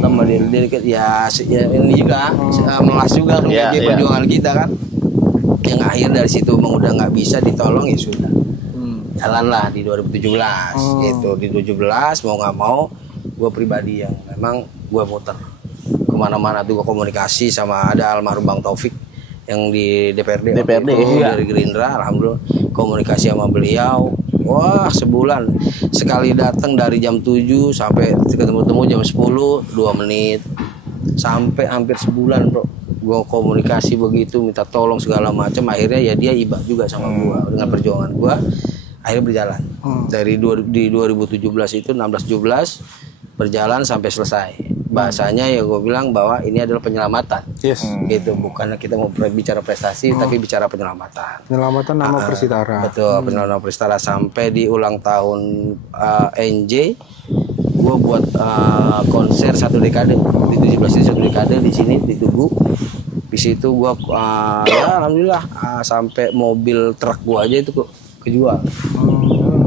Lemah diri ya ini juga melas juga perjuangan kita kan. Yang akhir dari situ memang udah nggak bisa ditolong ya sudah. Jalanlah di 2017 gitu. Di 2017 mau nggak mau gue pribadi yang memang gue muter kemana-mana tuh, gue komunikasi sama ada almarhum Bang Taufik yang di DPRD dari Gerindra. Alhamdulillah komunikasi sama beliau. Wah sebulan sekali datang dari jam 7 sampai ketemu jam 10 2 menit sampai hampir sebulan Bro. Gue komunikasi begitu, minta tolong segala macam. Akhirnya ya dia iba juga sama gue dengan perjuangan gue. Akhirnya berjalan dari di 2017 itu 16-17 berjalan sampai selesai. Bahasanya ya gue bilang bahwa ini adalah penyelamatan. Yes. Gitu, bukan kita mau bicara prestasi tapi bicara penyelamatan. Penyelamatan nama Persitara. Betul, penyelamatan nama Persitara sampai di ulang tahun NJ gue buat konser 1 dekade di 17 ini 1 dekade di sini di Tugu. Di situ gue ya alhamdulillah sampai mobil truk gue aja itu kejual.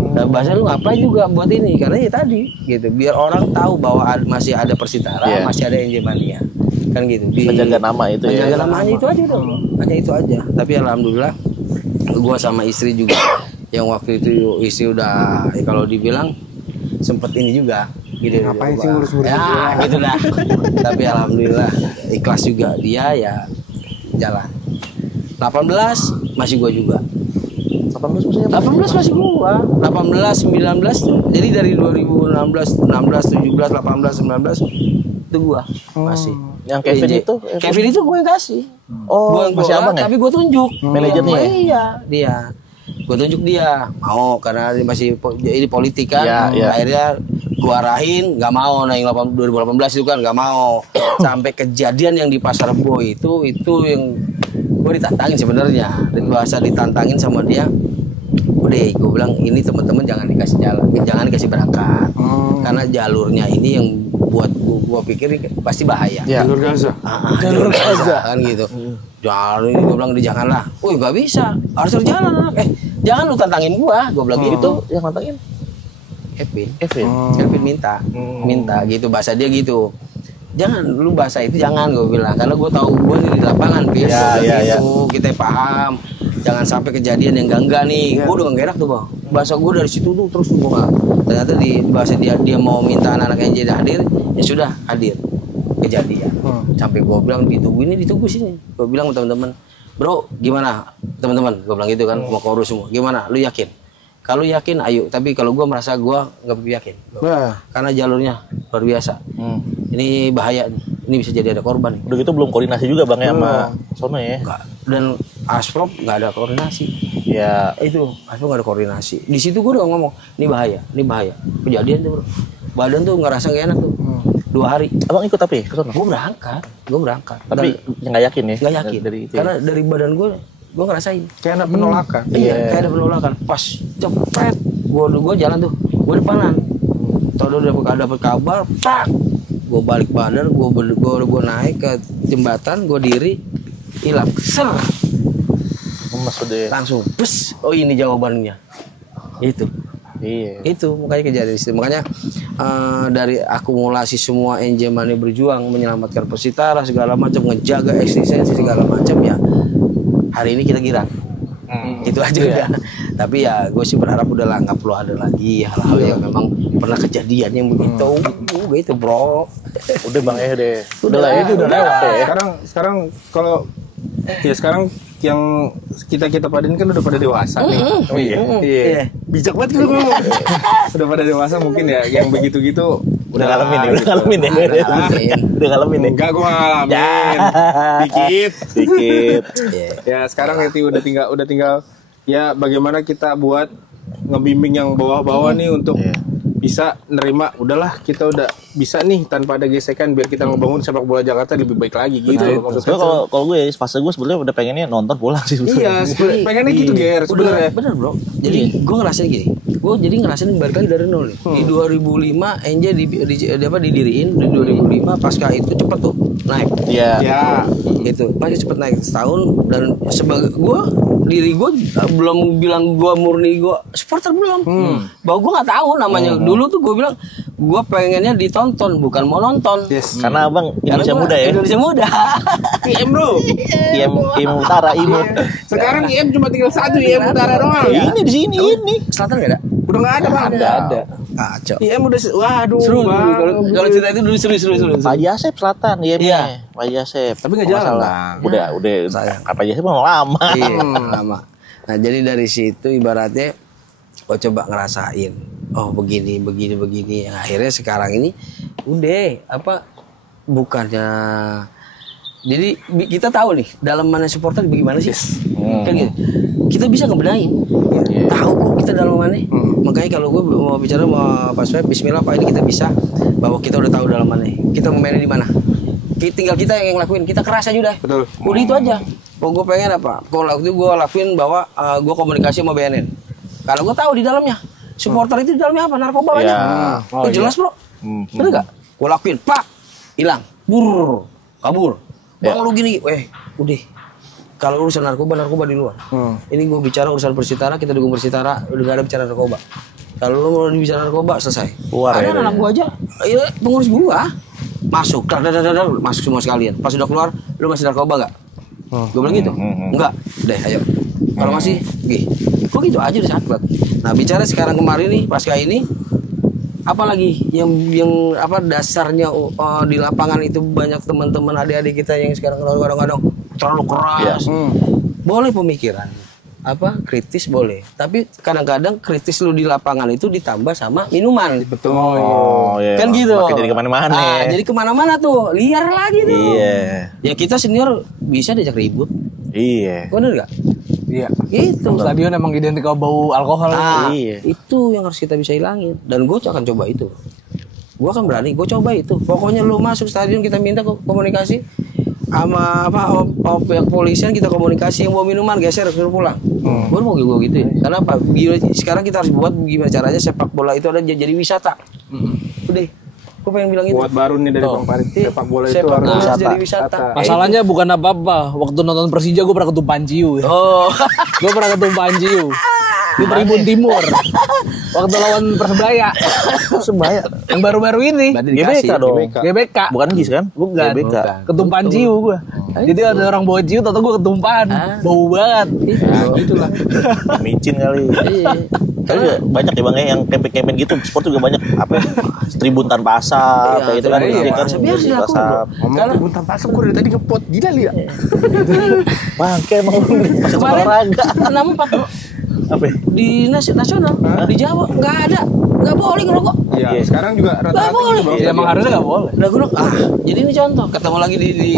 Nah, bahasa lu ngapain juga buat ini karena ya tadi gitu biar orang tahu bahwa masih ada Persitara, masih ada NJ Mania kan gitu. Menjaga nama itu menjaga namanya itu aja dong. Hanya itu aja. Tapi alhamdulillah gua sama istri juga yang waktu itu istri udah ya kalau dibilang sempet ini juga gitu. Ngapain sih ngurus-ngurus ya gitu dah. Tapi alhamdulillah ikhlas juga dia ya jalan. 18 masih gua juga. 18 masih gua. 18 19 tuh. Jadi dari 2016 16 17 18 19 itu gua masih. Yang Kevin itu gue yang kasih. Oh, masih abang ya? Tapi gue tunjuk. Manajernya. Iya, dia. Gue tunjuk dia. Mau karena dia masih ini politik kan. Akhirnya gue arahin, nggak mau. Nah yang 2018 itu kan nggak mau. Sampai kejadian yang di Pasar Bo itu yang gue ditantangin sebenarnya. Dan bahasa ditantangin sama dia. Udah, gue bilang ini teman-teman jangan dikasih jalan, jangan dikasih berangkat. Karena jalurnya ini yang buat gua pikir pasti bahaya. Jalur Gaza. Jalur Gaza kan gitu. Jalur ini gua bilang janganlah. Gak bisa. Harus berjalan. Jangan lu tantangin gua bilang gitu. Yang tantangin Kevin minta gitu bahasa dia gitu. Jangan lu bahasa itu jangan gua bilang karena gua tahu gua di lapangan gitu. Kita paham. Jangan sampai kejadian yang enggak nih. Gua udah gak enak tuh, Bang. Bahasa gua dari situ tuh terus gua ternyata di bahasa dia mau minta anak-anak yang jadi hadir, ya sudah hadir. Kejadian. Sampai gua bilang ditunggu sini. Gua bilang ke teman-teman, "Bro, gimana? Teman-teman?" Gua bilang gitu kan, mau korus semua. "Gimana? Lu yakin?" Kalau yakin ayo, tapi kalau gua merasa gua enggak begitu yakin. Karena jalurnya luar biasa. Ini bahaya nih. Ini bisa jadi ada korban nih. Udah gitu belum koordinasi juga Bang ya sama sono ya. Enggak. Dan Asprop nggak ada koordinasi. Ya itu Asprop nggak ada koordinasi. Di situ gue udah ngomong, ini bahaya. Kejadian tuh Bro. Badan tuh ngerasa gak enak tuh. 2 2 hari. Abang ikut tapi ke sana? Gue berangkat. Tapi nggak yakin ya? Nggak yakin. Dari itu. Karena dari badan gue ngerasain. Kayak ada penolakan. Iya, kayak ada penolakan. Pas cepet, gue jalan tuh, gue depanan. Tahu udah dapet kabar, pak. Gue balik badan, gue naik ke jembatan, gue diri, hilang, ser. Maksudnya. Langsung, bus. Oh ini jawabannya. Itu. Iya. Itu makanya kejadian itu. Makanya dari akumulasi semua NJ Money berjuang menyelamatkan Persitara segala macam, ngejaga eksistensi segala macam ya. Hari ini kita girang. Itu aja udah. Tapi ya gue sih berharap udah lah nggak perlu ada lagi hal-hal yang memang pernah kejadian yang begitu. Gitu bro. Udah bang deh. Udah lah itu udah lewat. Sekarang kalau ya sekarang yang kita padein kan udah pada dewasa nih. Oh iya. Bijak banget kalau ngomong. Udah pada dewasa mungkin ya yang begitu-gitu Udah ngalamin ya. Udah ngalamin ya. Enggak, gua ngalamin. Dikit. Ya sekarang ya udah tinggal ya bagaimana kita buat ngebimbing yang bawah-bawah nih untuk bisa nerima, udahlah kita udah bisa nih tanpa ada gesekan biar kita ngebangun sepak bola Jakarta lebih baik lagi gitu. Kalau gue fase gue sebenarnya udah pengennya nonton pulang sih. Iya, pengennya gitu Ger sebenarnya. Bener bro. Jadi gue ngerasain gini. Gue jadi ngerasain balik lagi dari nol nih. Di 2005 NJ didiriin di 2005 pasca itu cepet tuh naik. Iya. Ya. Itu pasti cepet naik setahun dan sebagai gue diri gue belum bilang gue murni gue supporter belum. Bahwa gue nggak tahu namanya. Dulu tuh gue bilang gue pengennya ditonton bukan mau nonton. Yes. Karena abang Indonesia muda ya. Indonesia muda. IM bro. IM Utara IMU. Sekarang IM cuma tinggal satu IM Utara doang. Ini di sini ini. Selatan nggak ada? Udah nggak ada bang. Ada. Kacau. IM udah waduh. Seru. Bang. Kalau cerita itu dulu seru. Pak Asep Selatan IM-nya. Iya. Pak Asep. Tapi nggak jalan, Bang. Udah Sayang. Pak Asep mau lama. Iya, lama. Nah, jadi dari situ ibaratnya gue coba ngerasain. Oh, begini. Yang akhirnya sekarang ini udah bukannya jadi kita tahu nih dalam mana supporter bagaimana sih? Kan gitu. Kita bisa ngebedain. Tahu kok kita dalam mana. Makanya kalau gue mau bicara sama Pak Sweb, bismillah Pak, ini kita bisa bahwa kita udah tahu dalam mana. Kita mainnya di mana. Tinggal kita yang ngelakuin, kita keras aja udah. Betul. Udah itu aja. Kalau gue pengen apa? Kalau waktu itu gue lakuin bahwa gue komunikasi sama BNN. Karena gue tahu di dalamnya supporter itu di dalamnya apa? Narkoba banyak. Itu jelas bro. Bener nggak? Gue lakuin, pak, hilang, kabur. Bang lu gini, udah. Kalau urusan narkoba di luar. Ini gue bicara urusan Persitara, kita dukung Persitara, udah gak ada bicara narkoba. Kalau lu mau bicara narkoba selesai. Ada anak gue aja, pengurus gue masuk, masuk semua sekalian. Pas udah keluar, lu masih narkoba gak? Gue bilang gitu, enggak, deh ayo. Kalau masih, kok gitu aja udah sakit. Nah bicara sekarang kemarin nih, pasca ini, apalagi yang dasarnya di lapangan itu banyak teman-teman adik-adik kita yang sekarang kadang-kadang terlalu keras. Boleh pemikiran, kritis boleh. Tapi kadang-kadang kritis lu di lapangan itu ditambah sama minuman. Betul. Iya. Kan gitu. Makin jadi kemana-mana. Jadi kemana-mana tuh, liar lagi tuh. Iya. Ya kita senior bisa diajak ribut. Iya. Bener gak? Iya. Gitu. Stadion emang identik sama bau alkohol. Iya. Itu yang harus kita bisa hilangin. Dan gue akan coba itu. Gue akan berani, gue coba itu. Pokoknya lu masuk stadion kita minta komunikasi sama pihak polisian, kita komunikasi yang bawa minuman geser suruh pulang. Gue mau gue gitu ya. Karena apa? Sekarang kita harus buat gimana caranya sepak bola itu ada jadi wisata. Udah. Gue pengen bilang itu. Buat baru nih dari Bang Farid, sepak bola itu sepak harus bola jadi wisata. Masalahnya bukan apa-apa. Waktu nonton Persija gue pernah ketumpahan Ciu. Ya. Gue pernah ketumpahan Ciu di Tribun Timur. Waktu lawan Persebaya. Yang baru-baru ini. GBK dong. GBK. Bukan GIS kan? Bukan. GBK. Ketumpahan Ciu gue. Jadi ada orang bawa Ciu, atau gue ketumpahan. Bau banget. Itulah. Micin kali. Tapi juga banyak ya bang ya yang campaign gitu, sport juga banyak tribun tanpa asap kayak gitu kan. Iya, Kan tapi harus dilakukan. Kalau tribun tanpa asap gue dari tadi ngepot gila lihat. Bang kayak mau pas olahraga. 64 Apa? di nasional di Jawa nggak boleh ngerokok. Iya, sekarang juga rata-rata boleh. gitu, Bang. Ya, emang harusnya nggak boleh. Nah, gue bilang, jadi ini contoh ketemu lagi di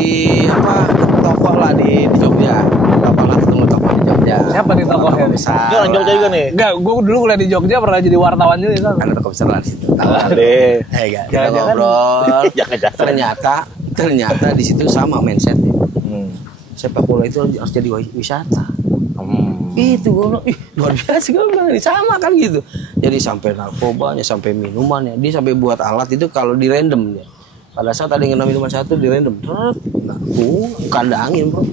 toko lah di Jogja. Toko lah ketemu toko di Jogja. Siapa nih tokohnya? biasa. Ini orang Jogja juga nih. Enggak, gue dulu kuliah di Jogja pernah jadi wartawan juga di sana. Ada komputer lah di situ. Tahu. Deh. Kita Jangan-jangan- ngobrol. Jangan-jangan. Ternyata di situ sama mindsetnya. Sepak bola itu harus jadi wisata. Itu gue bilang, ih luar biasa gue bilang, sama kan gitu. Jadi sampai narkobanya, sampai minumannya, dia sampai buat alat itu kalau di random ya. Pada saat ada yang kena minuman satu di random, nah, kandangin bro.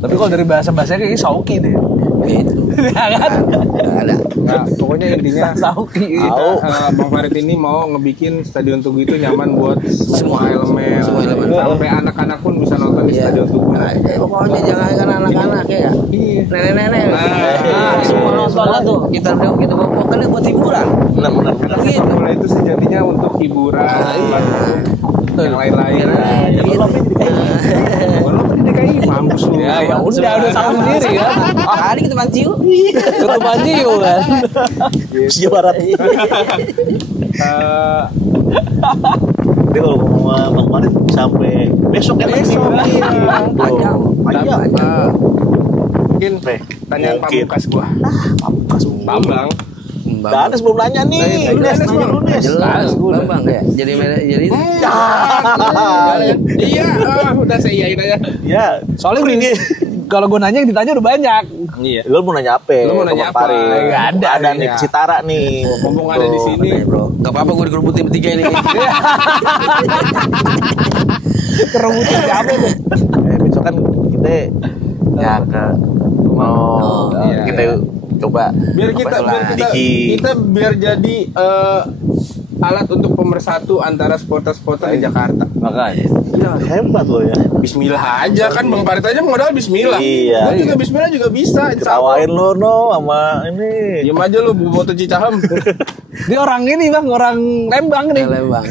Tapi kalau dari bahasa-bahasanya kayaknya sauki deh. Gitu. Ya kan? Nggak ada. Nah, pokoknya intinya Sauki. Bang Farid ini mau ngebikin Stadion Tugu itu nyaman buat semua elemen. Semua elemen. Sampai anak-anak pun bisa nonton di Iya. Stadion Tugu. Nah, pokoknya jangan kan anak-anak ya. Nenek-nenek. Nah, Semua nonton lah tuh. Kita bawa kan buat hiburan. Benar. Gitu. Bola itu sejatinya untuk hiburan, yang lain-lain. Kalau di DKI mampus lu. Ya udah tahu sendiri kan. Hari kita mancing. Tutup aja yuk kan. Persija Barat. Jadi kalau ngomong sama Bang Farid sampai besok kan Besok, iya. Panjang. Panjang. Mungkin tanyaan Mungkin. pamungkas gua. Bambang. Danes belum nanya nih. Lunes nanya Lunes. Jelas, Bambang ya. Jadi Iya, udah saya iyain aja. Ya, Soalnya ini kalau gue nanya yang ditanya udah banyak. Iya. lu mau nanya apa? Lu mau nanya Bang apa? Farid? Nggak ada Ada nih. nih ke Citara nih. Mumpung ada di sini. bro. Gak apa-apa gue dikerubutin bertiga ini. Kerebutan siapa tuh? Besok kan kita ya ke mau iya. kita coba Biar kita biar jadi alat untuk pemersatu antara supporter-supporter di Jakarta. makanya hebat loh ya. Bismillah aja kan Bang Farid aja modal bismillah. Iya. Gua juga bismillah juga bisa. Ketawain lo no sama ini. Diam aja lu boboto Cicahem. Dia orang ini bang, orang Lembang nih. Lembang.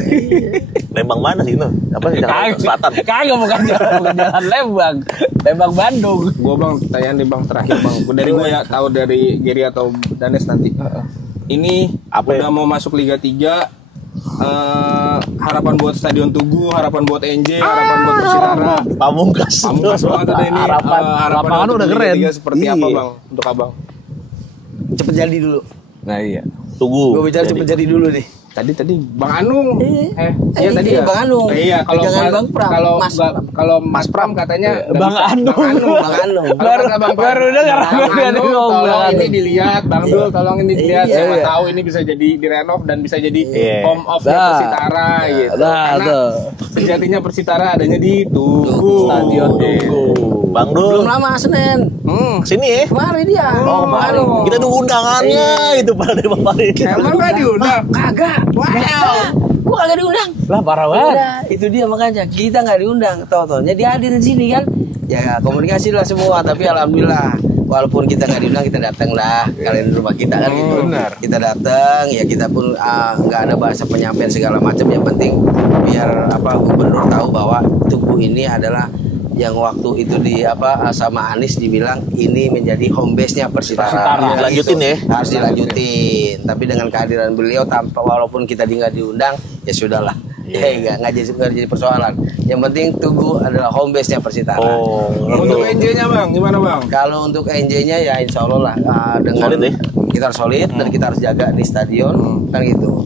Lembang mana sih itu? Apa sih Jakarta Selatan? Kagak bukan jalan Lembang. Lembang Bandung. Gua Bang tanya nih Bang terakhir Bang. Dari gua ya tahu dari Geri atau Danes nanti. Ini Apa udah ya? mau masuk Liga 3. Harapan buat Stadion Tugu, harapan buat NJ, harapan buat Persitara. Pamungkas. Pamungkas banget ada ini. Harapan. Lapangan untuk udah Liga keren. 3 seperti apa Iya. Bang untuk Abang? Cepet jadi dulu. Nah iya. Tunggu. Gue bicara cepet jadi dulu nih. Tadi Bang Anung. Iya tadi iya, ya. Bang Anung. Iya, kalau Jangan Bang Pram. kalau Mas Pram katanya nggak Bang bisa. Anung. Bang Anung. Kalau kata Bang Pram, baru dengar Bang aku dia Anung, ngomong tolong Bang ini Anung. dilihat, Bang Dul tolong ini dilihat. Iya, Siapa iya. tahu ini bisa jadi direnov dan bisa jadi Iya. home of Nah. Persitara gitu. Nah, Karena tuh. sejatinya Persitara adanya di Tugu. Stadion Tugu. Bang Belum Dul. lama Senin. Sini ya. Kemarin dia. Oh, kemarin. Anung. Kita nunggu undangannya itu pada dari Bang Farid. Emang nggak diundang? Kagak. Wow. Gua kagak diundang. Lah parah banget. Udah, itu dia makanya kita nggak diundang. Tau-taunya dia hadir di sini kan. Ya komunikasi lah semua. Tapi alhamdulillah, walaupun kita nggak diundang, kita datang lah. Kalian di rumah kita kan gitu. Benar. Kita datang, ya kita pun nggak ada bahasa penyampaian segala macam. Yang penting biar gubernur tahu bahwa Tugu ini adalah yang waktu itu sama Anies dibilang ini menjadi home base-nya Persitara. Persitara. Dilanjutin ya? Harus dilanjutin. Tapi dengan kehadiran beliau tanpa walaupun kita nggak diundang, ya sudahlah. Nggak jadi persoalan. Yang penting Tugu adalah home base-nya Persitara. Oh, Untuk NJ-nya Bang, gimana Bang? Kalau untuk NJ-nya ya insya Allah lah dengan Solid ya? kita harus solid dan kita harus jaga di stadion kan gitu.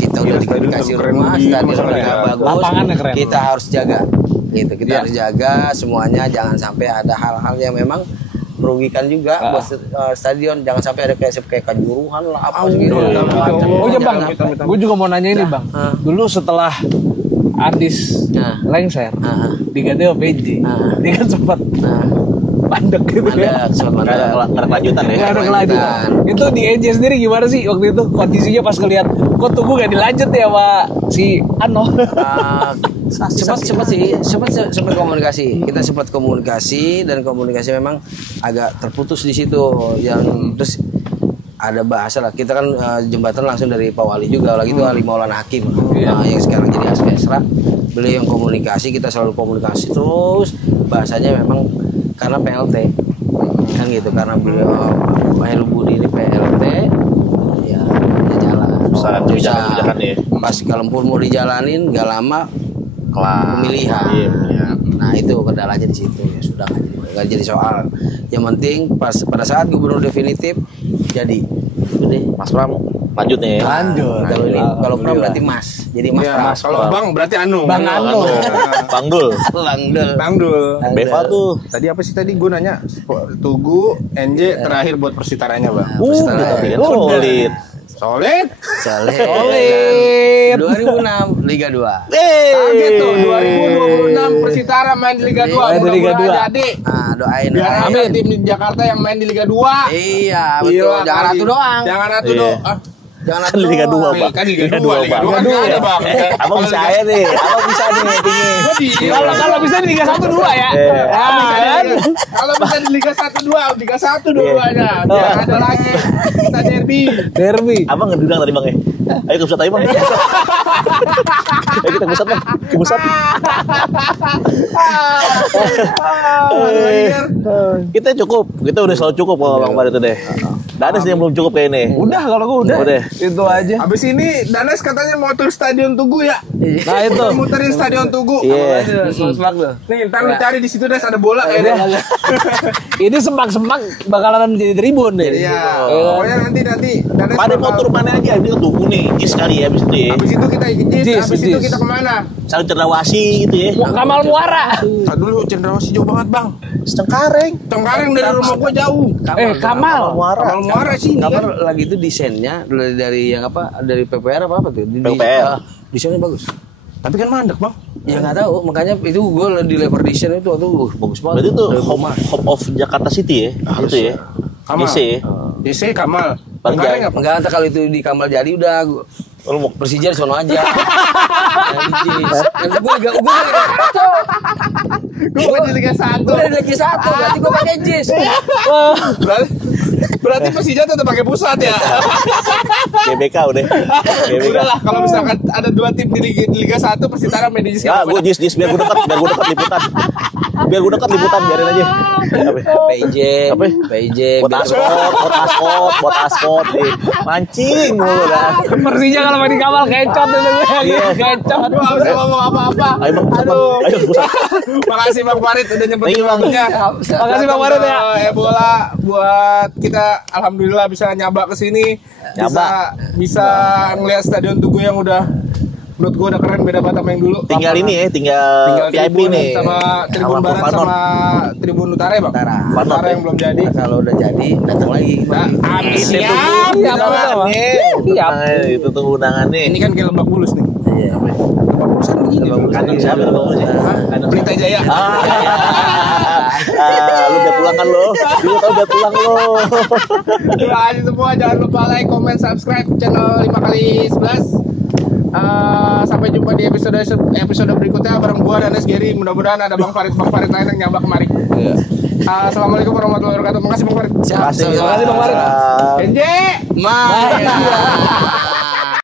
Kita udah Iya, stadion dikasih keren rumah, begini, stadion masalah udah ya. bagus. Lapangannya keren. Kita harus jaga. Gitu. Kita Iya. harus jaga semuanya, jangan sampai ada hal-hal yang memang merugikan juga buat stadion. Jangan sampai ada kayak kanjuruhan lah apa gitu. Oh iya bang, gue juga mau nanya ini bang. Dulu setelah Andis Nah. lengser, Nah. diganti sama PJ, Nah. dia kan sempat Nah, mandek gitu ya. ada soal Nggak ada kelanjutan ya. Nggak ada kelanjutan. Itu di EJ sendiri gimana sih waktu itu kondisinya pas ngeliat kok Tugu gak dilanjut ya sama si Ano? sempat komunikasi. Kita sempat komunikasi dan komunikasi memang agak terputus di situ. Yang terus ada bahasa lah. Kita kan jembatan langsung dari Pak Wali juga. Lagi itu Ali Maulana Hakim. Yang sekarang jadi Asmi Esra. Beliau yang komunikasi, kita selalu komunikasi terus. Bahasanya memang karena PLT kan gitu, karena beliau Heru Budi ini PLT ya dia jalan. Susah kebijakan-kebijakan ya. Pas kalaupun mau dijalanin gak lama Kelar. pemilihan. Iya. Nah itu kendalanya di situ. Ya sudah nggak jadi soal. Yang penting pada saat gubernur definitif jadi itu deh. Mas Pram lanjut nih. Lanjut. Kalau Pram berarti Mas. Jadi Mas Ya, Pram. kalau Bang berarti Anu. Bang Anu. Bang Dul. Bang Dul. Beva tuh. Tadi apa sih tadi gue nanya? Tugu, NJ terakhir buat persitaranya bang. Tapi kan solid. Solid. Solid. 2006 Liga 2. Target tuh 2026 Persitara main di Liga 2. Main di Liga 2. Jadi. Nah, doain. Biar doain. ada tim di Jakarta yang main di Liga 2. Iya, betul. Gila Jangan kali. ratu doang. Jangan ratu Iya. doang. Jangan Kan Liga 2, Bang. Kan Liga 2 Liga 2, kan Bang. nggak ada bang. Abang bisa aja nih. Abang bisa nih tinggi. Kalau bisa di Liga 1 2 ya. Kalau bisa di Liga 1 2, Liga 1 dua-duanya. Jangan ada lagi. Kita derby. Abang ngedudang tadi Bang ya. Ayo ke pusat ayo Bang. Ayo kita ke pusat Bang. Ke pusat. Kita cukup. Kita udah selalu cukup kalau Bang Farid itu deh. Danes yang belum cukup kayak ini. Udah kalau gue udah. Itu aja. Abis ini Danes katanya mau tur Stadion Tugu ya. Nah itu. Muterin Stadion Tugu. Iya. Nih, ntar lu cari di situ Des ada bola kayaknya. Ini semak-semak bakalan menjadi tribun deh. Iya. Pokoknya nanti Danes Pada mau tur mana aja? Ini tunggu nih. Jis kali ya abis itu ya. Abis itu kita Jis, abis itu Jis. kita kemana? Saling cendrawasi gitu ya. Kamal Muara. Tadi dulu Cendrawasih jauh banget bang. Cengkareng. Cengkareng dari rumah gua jauh. Kamal. Kamal Muara sih. Kabar lagi itu desainnya dari yang apa? Dari PPR apa tuh? PPR. Desainnya bagus. Tapi kan mandek bang. Ya nggak tahu, makanya itu gue di level desain itu tuh bagus banget. Berarti tuh home of Jakarta City ya. Itu ya. Kamal. DC ya. DC Kamal. Bang Cengkareng Jai. apa? Enggak, entar kalau itu di Kamal jadi udah Lu mau Persija di sono aja. Nanti gue Gua di Liga 1. udah di Liga 1, berarti gue pakai jis. Berarti Persija tetap pakai pusat ya. GBK udah. GBK. Udahlah kalau misalkan ada dua tim di Liga 1 Persitara main di Ya, gue jis biar gue dekat liputan. Biar gue dekat liputan biarin aja. PJ, Apa? PJ. Buat aspot, mancing mulu dah. Persija kalau main di Kamal kecot itu. Iya. Kecot. Gua nggak bisa ngomong apa-apa. Ayo Bang, pusat, Bang. Aduh. Ayo pusat. Makasih Bang Farid udah nyempetin Thank you, Bang. waktunya. Makasih Bang Farid ya. Ebola buat kita alhamdulillah bisa nyaba ke sini. Bisa ngelihat Stadion Tugu yang udah menurut gua udah keren, beda banget sama yang dulu. Tinggal ini ya, tinggal VIP Tribun nih. sama Tribun Sama Barat Purvanor. sama Tribun Utara ya Bang? Utara. Utara yang belum jadi. Nah, kalau udah jadi datang lagi. Nah, amin Ini siap. tunggu Siap, Bang. undangannya. Undangannya, itu tunggu undangannya. Ini kan kayak Lebak Bulus nih. Iya. Lebak Bulus kan begini. Kanan siapa Lebak Bulus ya? Kanan Pelita Jaya. Lu udah pulang kan lo? Lu tau udah pulang lo. Terima kasih semua. Jangan lupa like, comment, subscribe channel 5x11. Sampai jumpa di episode berikutnya bareng gua dan Gary. Mudah-mudahan ada Bang Farid lain yang nyambak kemari. Assalamualaikum warahmatullahi wabarakatuh. Makasih Bang Farid. Siap. Terima kasih Bang Farid. Enje. Maya.